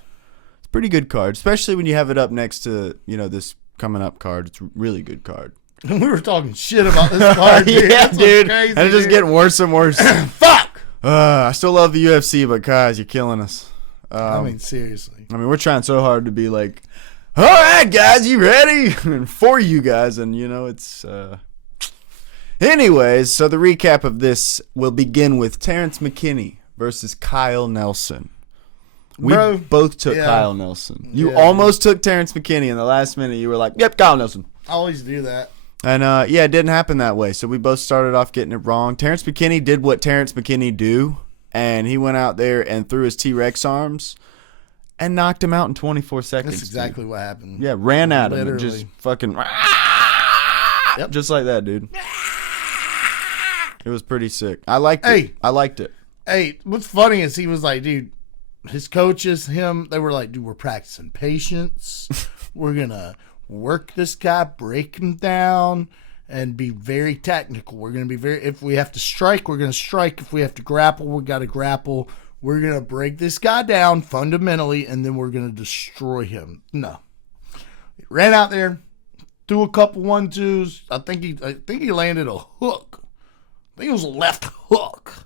It's a pretty good card, especially when you have it up next to, this coming up card. It's a really good card. We were talking shit about this card, dude. Yeah, dude. Crazy, and it's just getting worse and worse. Fuck! I still love the UFC, but guys, you're killing us. I mean, seriously. I mean, we're trying so hard to be like all right, guys, you ready? And for you guys, and it's. Anyways, so the recap of this will begin with Terrence McKinney versus Kyle Nelson. We both took Kyle Nelson. You almost took Terrence McKinney in the last minute. You were like, "Yep, Kyle Nelson." I always do that. And it didn't happen that way. So we both started off getting it wrong. Terrence McKinney did what Terrence McKinney do, and he went out there and threw his T-Rex arms and knocked him out in 24 seconds. That's exactly what happened. Yeah, ran at him and just fucking just like that, dude. It was pretty sick. I liked it. Hey, what's funny is he was like, dude, his coaches, they were like, dude, we're practicing patience. We're going to work this guy, break him down, and be very technical. We're going to be if we have to strike, we're going to strike. If we have to grapple, we got to grapple. We're going to break this guy down fundamentally, and then we're going to destroy him. No. He ran out there, threw a couple 1-2s. I think he landed a hook. I think it was a left hook.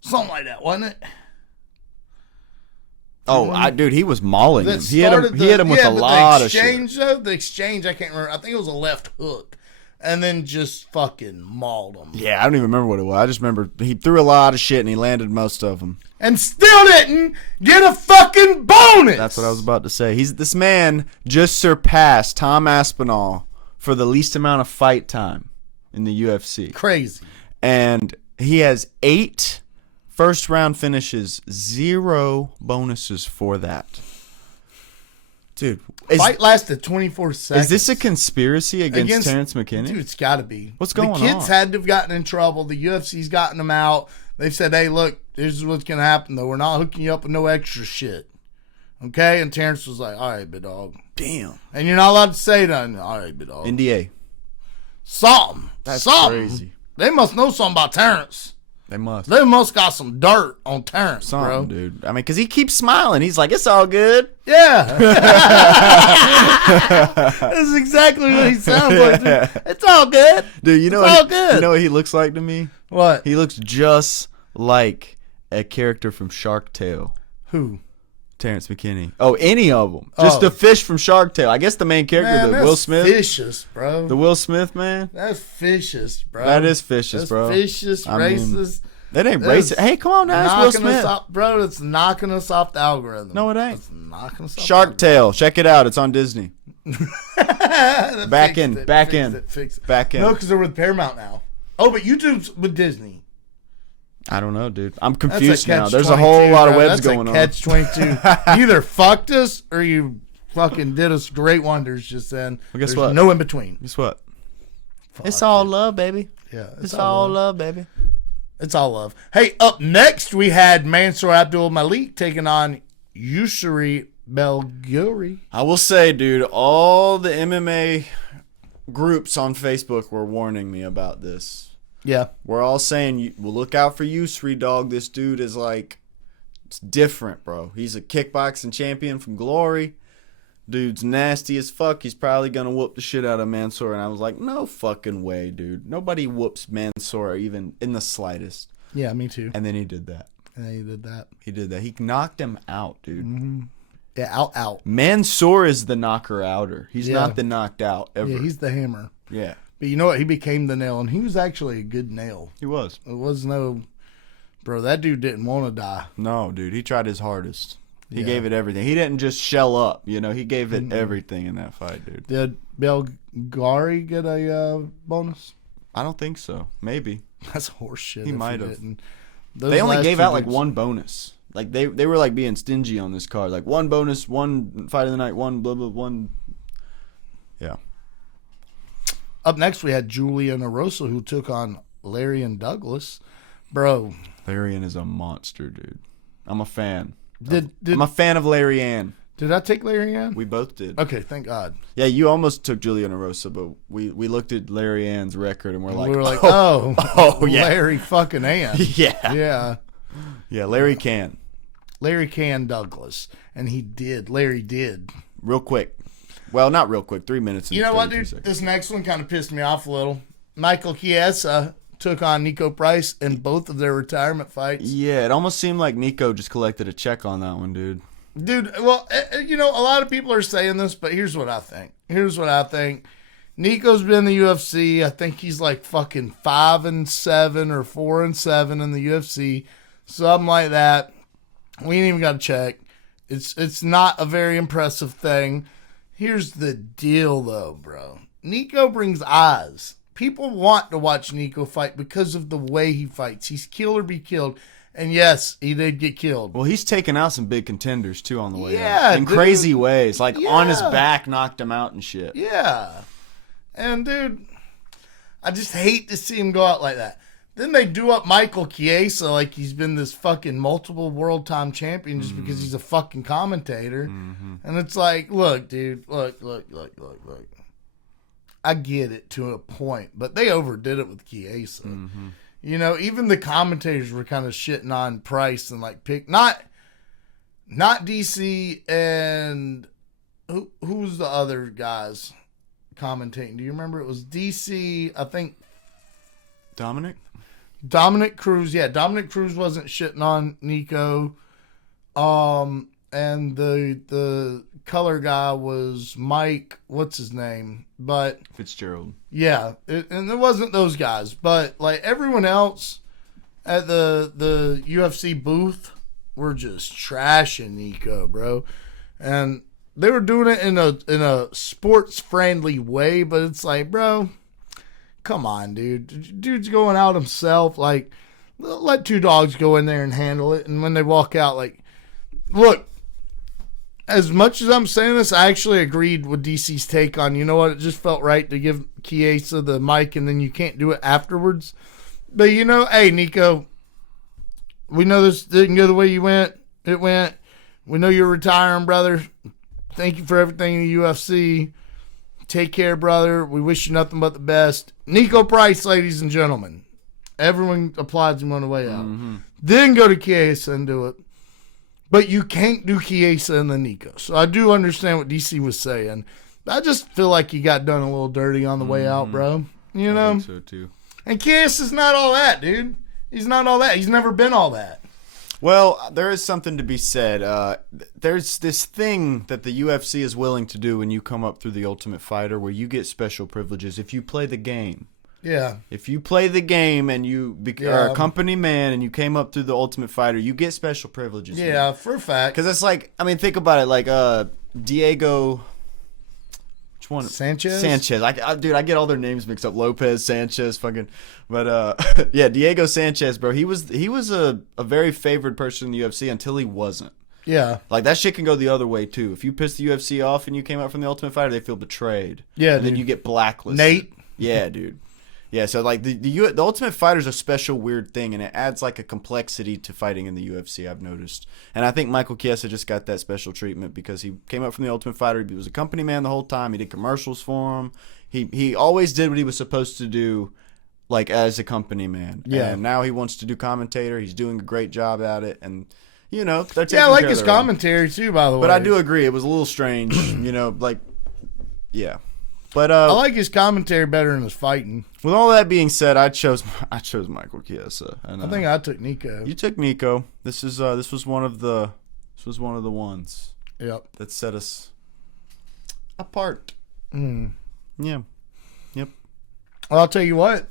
Something like that, wasn't it? Oh, dude, he was mauling him. He hit him with a lot of shit. The exchange, I can't remember. I think it was a left hook. And then just fucking mauled him. Yeah, I don't even remember what it was. I just remember he threw a lot of shit and he landed most of them. And still didn't get a fucking bonus. That's what I was about to say. This man just surpassed Tom Aspinall for the least amount of fight time in the UFC. Crazy. And he has 8 first-round finishes, 0 bonuses for that. Dude. Fight lasted 24 seconds. Is this a conspiracy against Terrence McKinney? Dude, it's got to be. What's going on? The kids had to have gotten in trouble. The UFC's gotten them out. They've said, hey, look, this is what's going to happen, though. We're not hooking you up with no extra shit. Okay? And Terrence was like, all right, big dog. Damn. And you're not allowed to say nothing. All right, big dog. NDA. Something. That's crazy. They must know something about Terrence. They must. They must got some dirt on Terrence, bro. Dude. I mean, because he keeps smiling. He's like, it's all good. Yeah. That's exactly what he sounds like, dude. It's all good. Dude, you know what he looks like to me? What? He looks just like a character from Shark Tale. Who? Terrence McKinney. Oh, any of them. Just the fish from Shark Tale. I guess the main character, Will Smith. That's vicious, bro. The Will Smith, man. That's vicious, bro. That is vicious, bro. Vicious, racist. That ain't racist. Hey, come on now. It's Will Smith. Bro, it's knocking us off the algorithm. No, it ain't. It's knocking us off Shark Tale. Check it out. It's on Disney. Back in. No, because they're with Paramount now. Oh, but YouTube's with Disney. I don't know, dude. I'm confused now. There's a 22, whole lot of bro. webs going on. That's catch-22. You either fucked us or you fucking did us great wonders just then. Well, guess There's what? no in between. Guess what? Fuck it's all it. love, baby. Yeah, it's all love, baby. It's all love. Hey, up next we had Mansour Abdul Malik taking on Yusri Belguri. I will say, dude, all the MMA groups on Facebook were warning me about this. Yeah. We're all saying, well, look out for Yusri, dog. This dude is like, it's different, bro. He's a kickboxing champion from Glory. Dude's nasty as fuck. He's probably going to whoop the shit out of Mansour. And I was like, no fucking way, dude. Nobody whoops Mansour even in the slightest. Yeah, me too. And then he did that. He did that. He knocked him out, dude. Mm-hmm. Yeah, out. Mansour is the knocker outer. He's not the knocked out ever. Yeah, he's the hammer. Yeah. But you know what? He became the nail, and he was actually a good nail. He was. It was no... Bro, that dude didn't want to die. No, dude. He tried his hardest. He gave it everything. He didn't just shell up. You know, he gave it everything in that fight, dude. Did Belgari get a bonus? I don't think so. Maybe. That's horse shit. He might have. They only gave out like one bonus. Like they were like being stingy on this card. Like one bonus, one fight of the night, one blah blah one. Yeah. Up next we had Julian Arosa who took on Larian Douglas. Bro. Larian is a monster, dude. I'm a fan. I'm a fan of Larian. Did I take Larian? We both did. Okay, thank God. Yeah, you almost took Julian Arosa, but we looked at Larian's record and we're like, oh yeah. Larry fucking Ann. Yeah. Yeah. Yeah, Larry can. Larry can Douglas. And he did. Larry did. Real quick. Well, not real quick. 3 minutes. You know what, dude? Seconds. This next one kind of pissed me off a little. Michael Chiesa took on Nico Price in both of their retirement fights. Yeah, it almost seemed like Nico just collected a check on that one, dude. Dude, well, you know, a lot of people are saying this, but here's what I think. Nico's been in the UFC. I think he's like fucking 5-7 or 4-7 in the UFC. Something like that. We ain't even got to check. It's not a very impressive thing. Here's the deal, though, bro. Nico brings eyes. People want to watch Nico fight because of the way he fights. He's kill or be killed. And yes, he did get killed. Well, he's taken out some big contenders, too, on the way Yeah, out. In dude. crazy ways. Like, on his Yeah. back, knocked him out and shit. Yeah. And, dude, I just hate to see him go out like that. Then they do up Michael Chiesa like he's been this fucking multiple world time champion just because he's a fucking commentator. And it's like, look, dude, look. I get it to a point, but they overdid it with Chiesa. You know, even the commentators were kind of shitting on Price and like not DC and who's the other guys commentating? Do you remember? It was DC, I think. Dominic Cruz. Yeah, Dominic Cruz wasn't shitting on Nico. And the color guy was Mike, what's his name? But Fitzgerald. yeah, and it wasn't those guys, but like everyone else at the UFC booth were just trashing Nico, bro. And they were doing it in a sports friendly way, but it's like, bro, come on, dude. Dude's going out himself. Like, let two dogs go in there and handle it. And when they walk out, like, look, as much as I'm saying this, I actually agreed with DC's take on, you know what, it just felt right to give Chiesa the mic and then you can't do it afterwards. But, you know, hey, Nico, we know this didn't go the way you went. It went. We know you're retiring, brother. Thank you for everything in the UFC. Take care, brother. We wish you nothing but the best. Nico Price, ladies and gentlemen. Everyone applauds him on the way out. Then go to Chiesa and do it. But you can't do Chiesa and then Nico. So I do understand what DC was saying. I just feel like he got done a little dirty on the way out, bro. You know? I think so, too. And Chiesa's not all that, dude. He's not all that. He's never been all that. Well, there is something to be said. There's this thing that the UFC is willing to do when you come up through the Ultimate Fighter where you get special privileges if you play the game. Yeah. If you play the game and you are a company man and you came up through the Ultimate Fighter, you get special privileges. Yeah, for a fact. Because it's like, I mean, think about it. Like Diego... Which one? Sanchez? Dude, I get all their names mixed up. Lopez, Sanchez, fucking... But, yeah, Diego Sanchez, bro. He was a very favored person in the UFC until he wasn't. Yeah. Like, that shit can go the other way, too. If you piss the UFC off and you came out from the Ultimate Fighter, they feel betrayed. Yeah, and then you get blacklisted. Nate? Yeah, dude. Yeah, so, like, the Ultimate Fighter is a special weird thing, and it adds, like, a complexity to fighting in the UFC, I've noticed. And I think Michael Chiesa just got that special treatment because he came up from the Ultimate Fighter. He was a company man the whole time. He did commercials for him. He always did what he was supposed to do, like, as a company man. Yeah. And now he wants to do commentator. He's doing a great job at it, and... You know, they're taking Yeah, I like care his of their own. commentary, too, by the way. But I do agree. It was a little strange, you know, like, yeah. But I like his commentary better than his fighting. with all that being said, I chose Michael Chiesa. And, I think I took Nico. you took Nico. This was one of the ones Yep. that set us apart. Mm. Yeah. Yep. Well, I'll tell you what.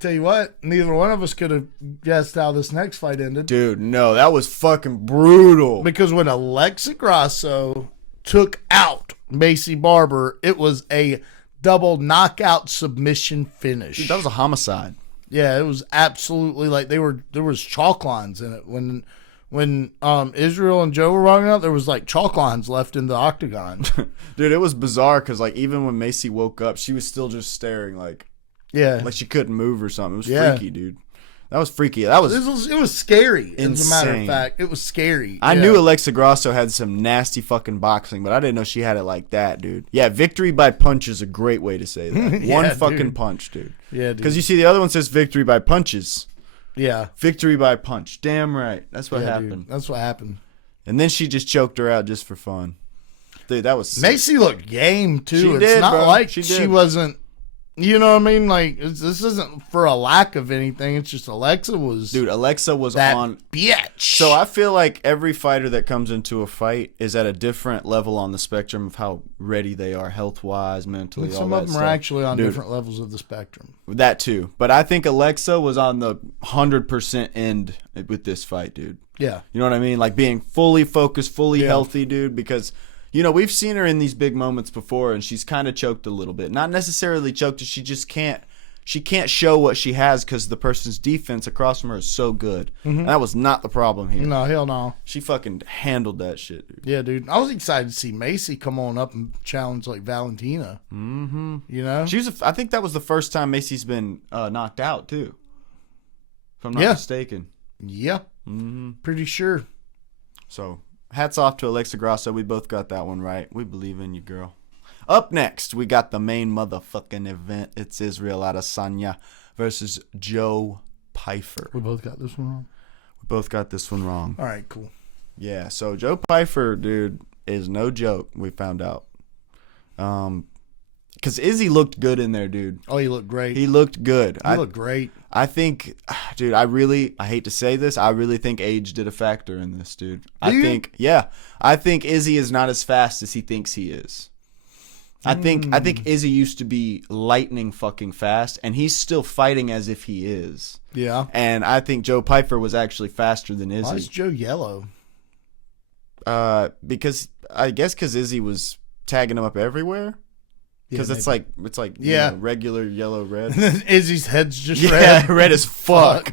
Neither one of us could have guessed how this next fight ended. Dude, no, that was fucking brutal. Because when Alexa Grasso took out Macy Barber, it was a double knockout submission finish. Dude, that was a homicide. Yeah, it was absolutely like there was chalk lines in it. When Israel and Joe were running out, there was like chalk lines left in the octagon. Dude, it was bizarre because like even when Macy woke up, she was still just staring like she couldn't move or something. It was freaky, dude. That was freaky. It was scary. As a matter of Insane. fact, it was scary. I knew Alexa Grasso had some nasty fucking boxing, but I didn't know she had it like that, dude. Yeah, victory by punch is a great way to say that. Yeah, One fucking dude. punch, dude. Yeah, dude. Because you see the other one says victory by punches. Yeah. Victory by punch. Damn right. That's what Yeah, happened. dude. That's what happened. And then she just choked her out just for fun. Dude, that was sick. Macy looked game too. She It's did, not bro. like She she did. wasn't You know what I mean? Like, this isn't for a lack of anything. It's just Alexa was that on bitch. So I feel like every fighter that comes into a fight is at a different level on the spectrum of how ready they are, health wise, mentally. Some of them are actually on different levels of the spectrum. That too, but I think Alexa was on the 100% end with this fight, dude. Yeah, you know what I mean? Like being fully focused, fully healthy, dude. Because we've seen her in these big moments before, and she's kind of choked a little bit. Not necessarily choked, she just can't. She can't show what she has because the person's defense across from her is so good. Mm-hmm. And that was not the problem here. No, hell no. She fucking handled that shit, dude. Yeah, dude. I was excited to see Macy come on up and challenge like Valentina. Mm-hmm. You know, I think that was the first time Macy's been knocked out too. If I'm not mistaken. Yeah. Mm-hmm. Pretty sure. So hats off to Alexa Grasso. We both got that one right. We believe in you, girl. Up next, we got the main motherfucking event. It's Israel Adesanya versus Joe Pyfer. We both got this one wrong. All right, cool. Yeah, so Joe Pyfer, dude, is no joke, we found out. Because Izzy looked good in there, dude. Oh, he looked great. He looked good. He looked great. I think, dude, I hate to say this, I really think age did a factor in this, dude. I think Izzy is not as fast as he thinks he is. I think Izzy used to be lightning fucking fast, and he's still fighting as if he is. Yeah. And I think Joe Pyfer was actually faster than Izzy. Why is Joe yellow? Because Izzy was tagging him up everywhere. Because it's like regular yellow red. Izzy's head's just red. Yeah, red as fuck.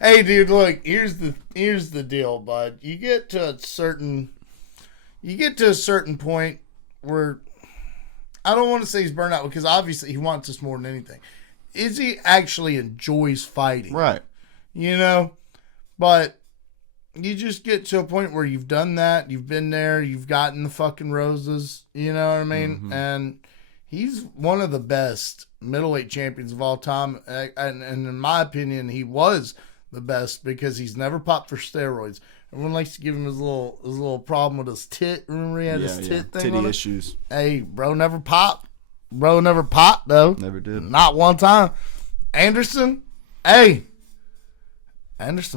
Hey, dude, look, here's the deal, bud. You get to a certain point where I don't want to say he's burnt out because obviously he wants this more than anything. Izzy actually enjoys fighting. Right. But you just get to a point where you've done that, you've been there, you've gotten the fucking roses, you know what I mean? Mm-hmm. And he's one of the best middleweight champions of all time. And in my opinion, he was the best because he's never popped for steroids. Everyone likes to give him his little problem with his tit. Remember he had his tit thing? Titty issues. Hey, bro never popped. Bro never popped, though. Never did. Not one time. Anderson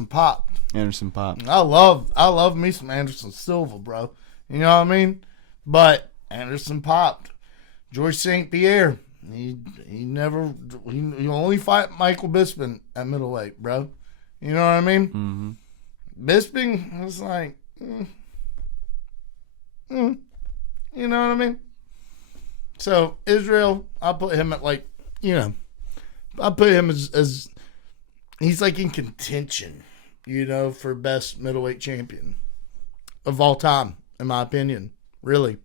popped. Anderson popped. I love me some Anderson Silva, bro. You know what I mean? But Anderson popped. George St. Pierre, he only fight Michael Bisping at middleweight, bro. You know what I mean? Mm-hmm. Bisping was like, you know what I mean? So Israel, I'll put him at I'll put him as he's like in contention, for best middleweight champion of all time, in my opinion. Really.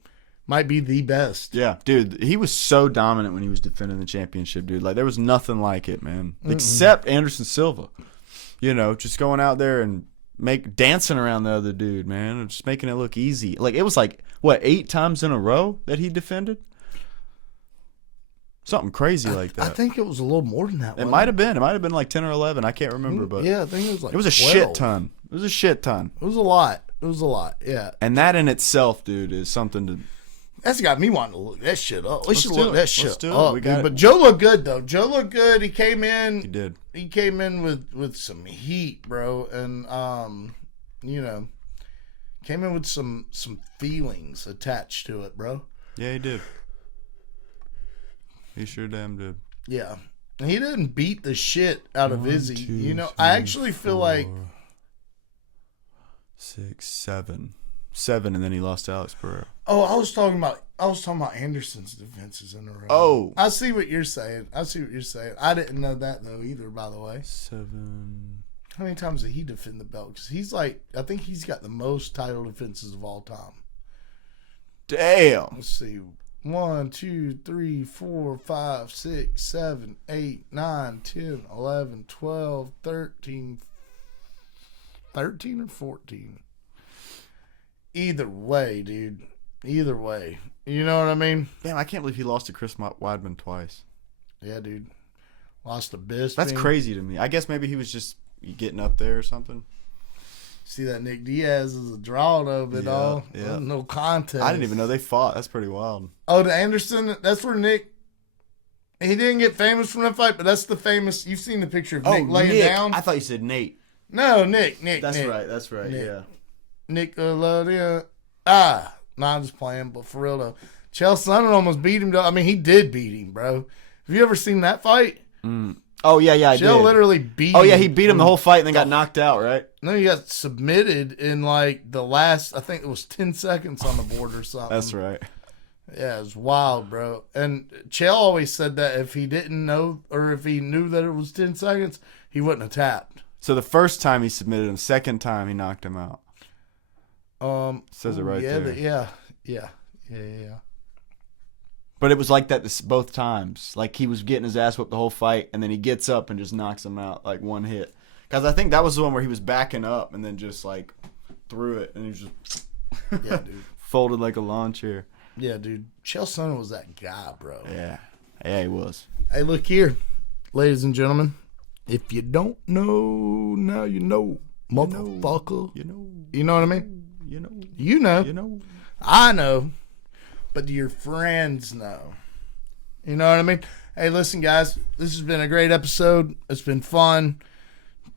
Might be the best. Yeah, dude, he was so dominant when he was defending the championship, dude. Like, there was nothing like it, man. Mm-mm. Except Anderson Silva. Just going out there and dancing around the other dude, man. And just making it look easy. Like, it was 8 times in a row that he defended? Something crazy like that. I think it was a little more than that. It might have been. It might have been like 10 or 11. I can't remember. But yeah, I think it was like it was a 12. shit ton. It was a shit ton. It was a lot. Yeah. And that in itself, dude, is something to... That's got me wanting to look that shit up. We should look that shit up. We got But Joe looked good, though. Joe looked good. He came in. He did. He came in with some heat, bro. And, came in with some feelings attached to it, bro. Yeah, he did. He sure damn did. Yeah. He didn't beat the shit out of Izzy. 2, 3, I actually feel 4, like 6, 7, and then he lost to Alex Pereira. Oh, I was talking about Anderson's defenses in a row. Oh. I see what you're saying. I didn't know that though either, by the way. 7. How many times did he defend the belt? Because I think he's got the most title defenses of all time. Damn. Let's see. 1, 2, 3, 4, 5, 6, 7, 8, 9, 10, 11, 12, 13 or 14. Either way, dude. Either way. You know what I mean? Damn, I can't believe he lost to Chris Weidman twice. Yeah, dude. Lost to Bisping. That's crazy to me. I guess maybe he was just getting up there or something. See that Nick Diaz is a draw though, but no contest. I didn't even know they fought. That's pretty wild. Oh, the Anderson, that's where Nick, he didn't get famous from that fight, but that's the famous, you've seen the picture of Nick laying down. I thought you said Nate. No, Nick. That's Nick. right, Nick. yeah. Nickelodeon. No, I'm just playing, but for real though. Chael Sonnen almost beat him. I mean, he did beat him, bro. Have you ever seen that fight? Oh, yeah, I did. Chael literally beat him. Oh, yeah, he beat him the whole fight and then got knocked out, right? No, he got submitted in like the last, I think it was 10 seconds on the board or something. That's right. Yeah, it was wild, bro. And Chael always said that if he didn't know, or if he knew that it was 10 seconds, he wouldn't have tapped. So the first time he submitted him, second time he knocked him out. Says it right there. Yeah. But it was like that both times. Like he was getting his ass whipped the whole fight, and then he gets up and just knocks him out like one hit. Because I think that was the one where he was backing up and then just like threw it, and he was just yeah, dude, folded like a lawn chair. Yeah, dude. Chael Sonnen was that guy, bro. Yeah, he was. Hey, look here, ladies and gentlemen. If you don't know, now you know, motherfucker. You know what I mean? You know. I know. But do your friends know? You know what I mean? Hey, listen, guys. This has been a great episode. It's been fun.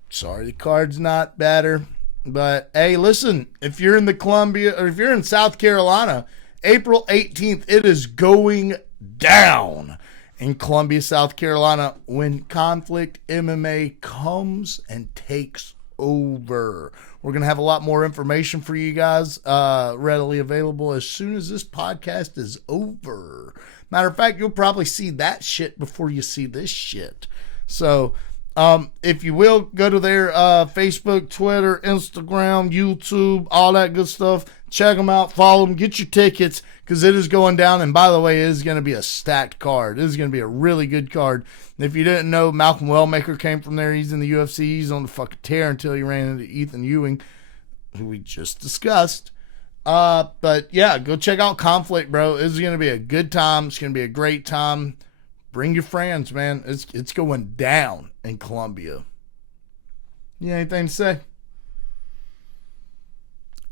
Sorry the card's not better. But, hey, listen. If you're in the Columbia, or if you're in South Carolina, April 18th, it is going down in Columbia, South Carolina, when Conflict MMA comes and takes over. We're going to have a lot more information for you guys readily available as soon as this podcast is over. Matter of fact, you'll probably see that shit before you see this shit. So, if you will, go to their Facebook, Twitter, Instagram, YouTube, all that good stuff. Check them out, follow them, get your tickets, because it is going down. And by the way, it is going to be a stacked card. It is going to be a really good card. And if you didn't know, Malcolm Wellmaker came from there. He's in the UFC. He's on the fucking tear until he ran into Ethan Ewing, who we just discussed. But yeah, go check out Conflict, bro. It's going to be a good time. It's going to be a great time. Bring your friends, man. It's going down in Columbia. You got anything to say?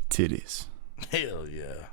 Titties. Hell yeah.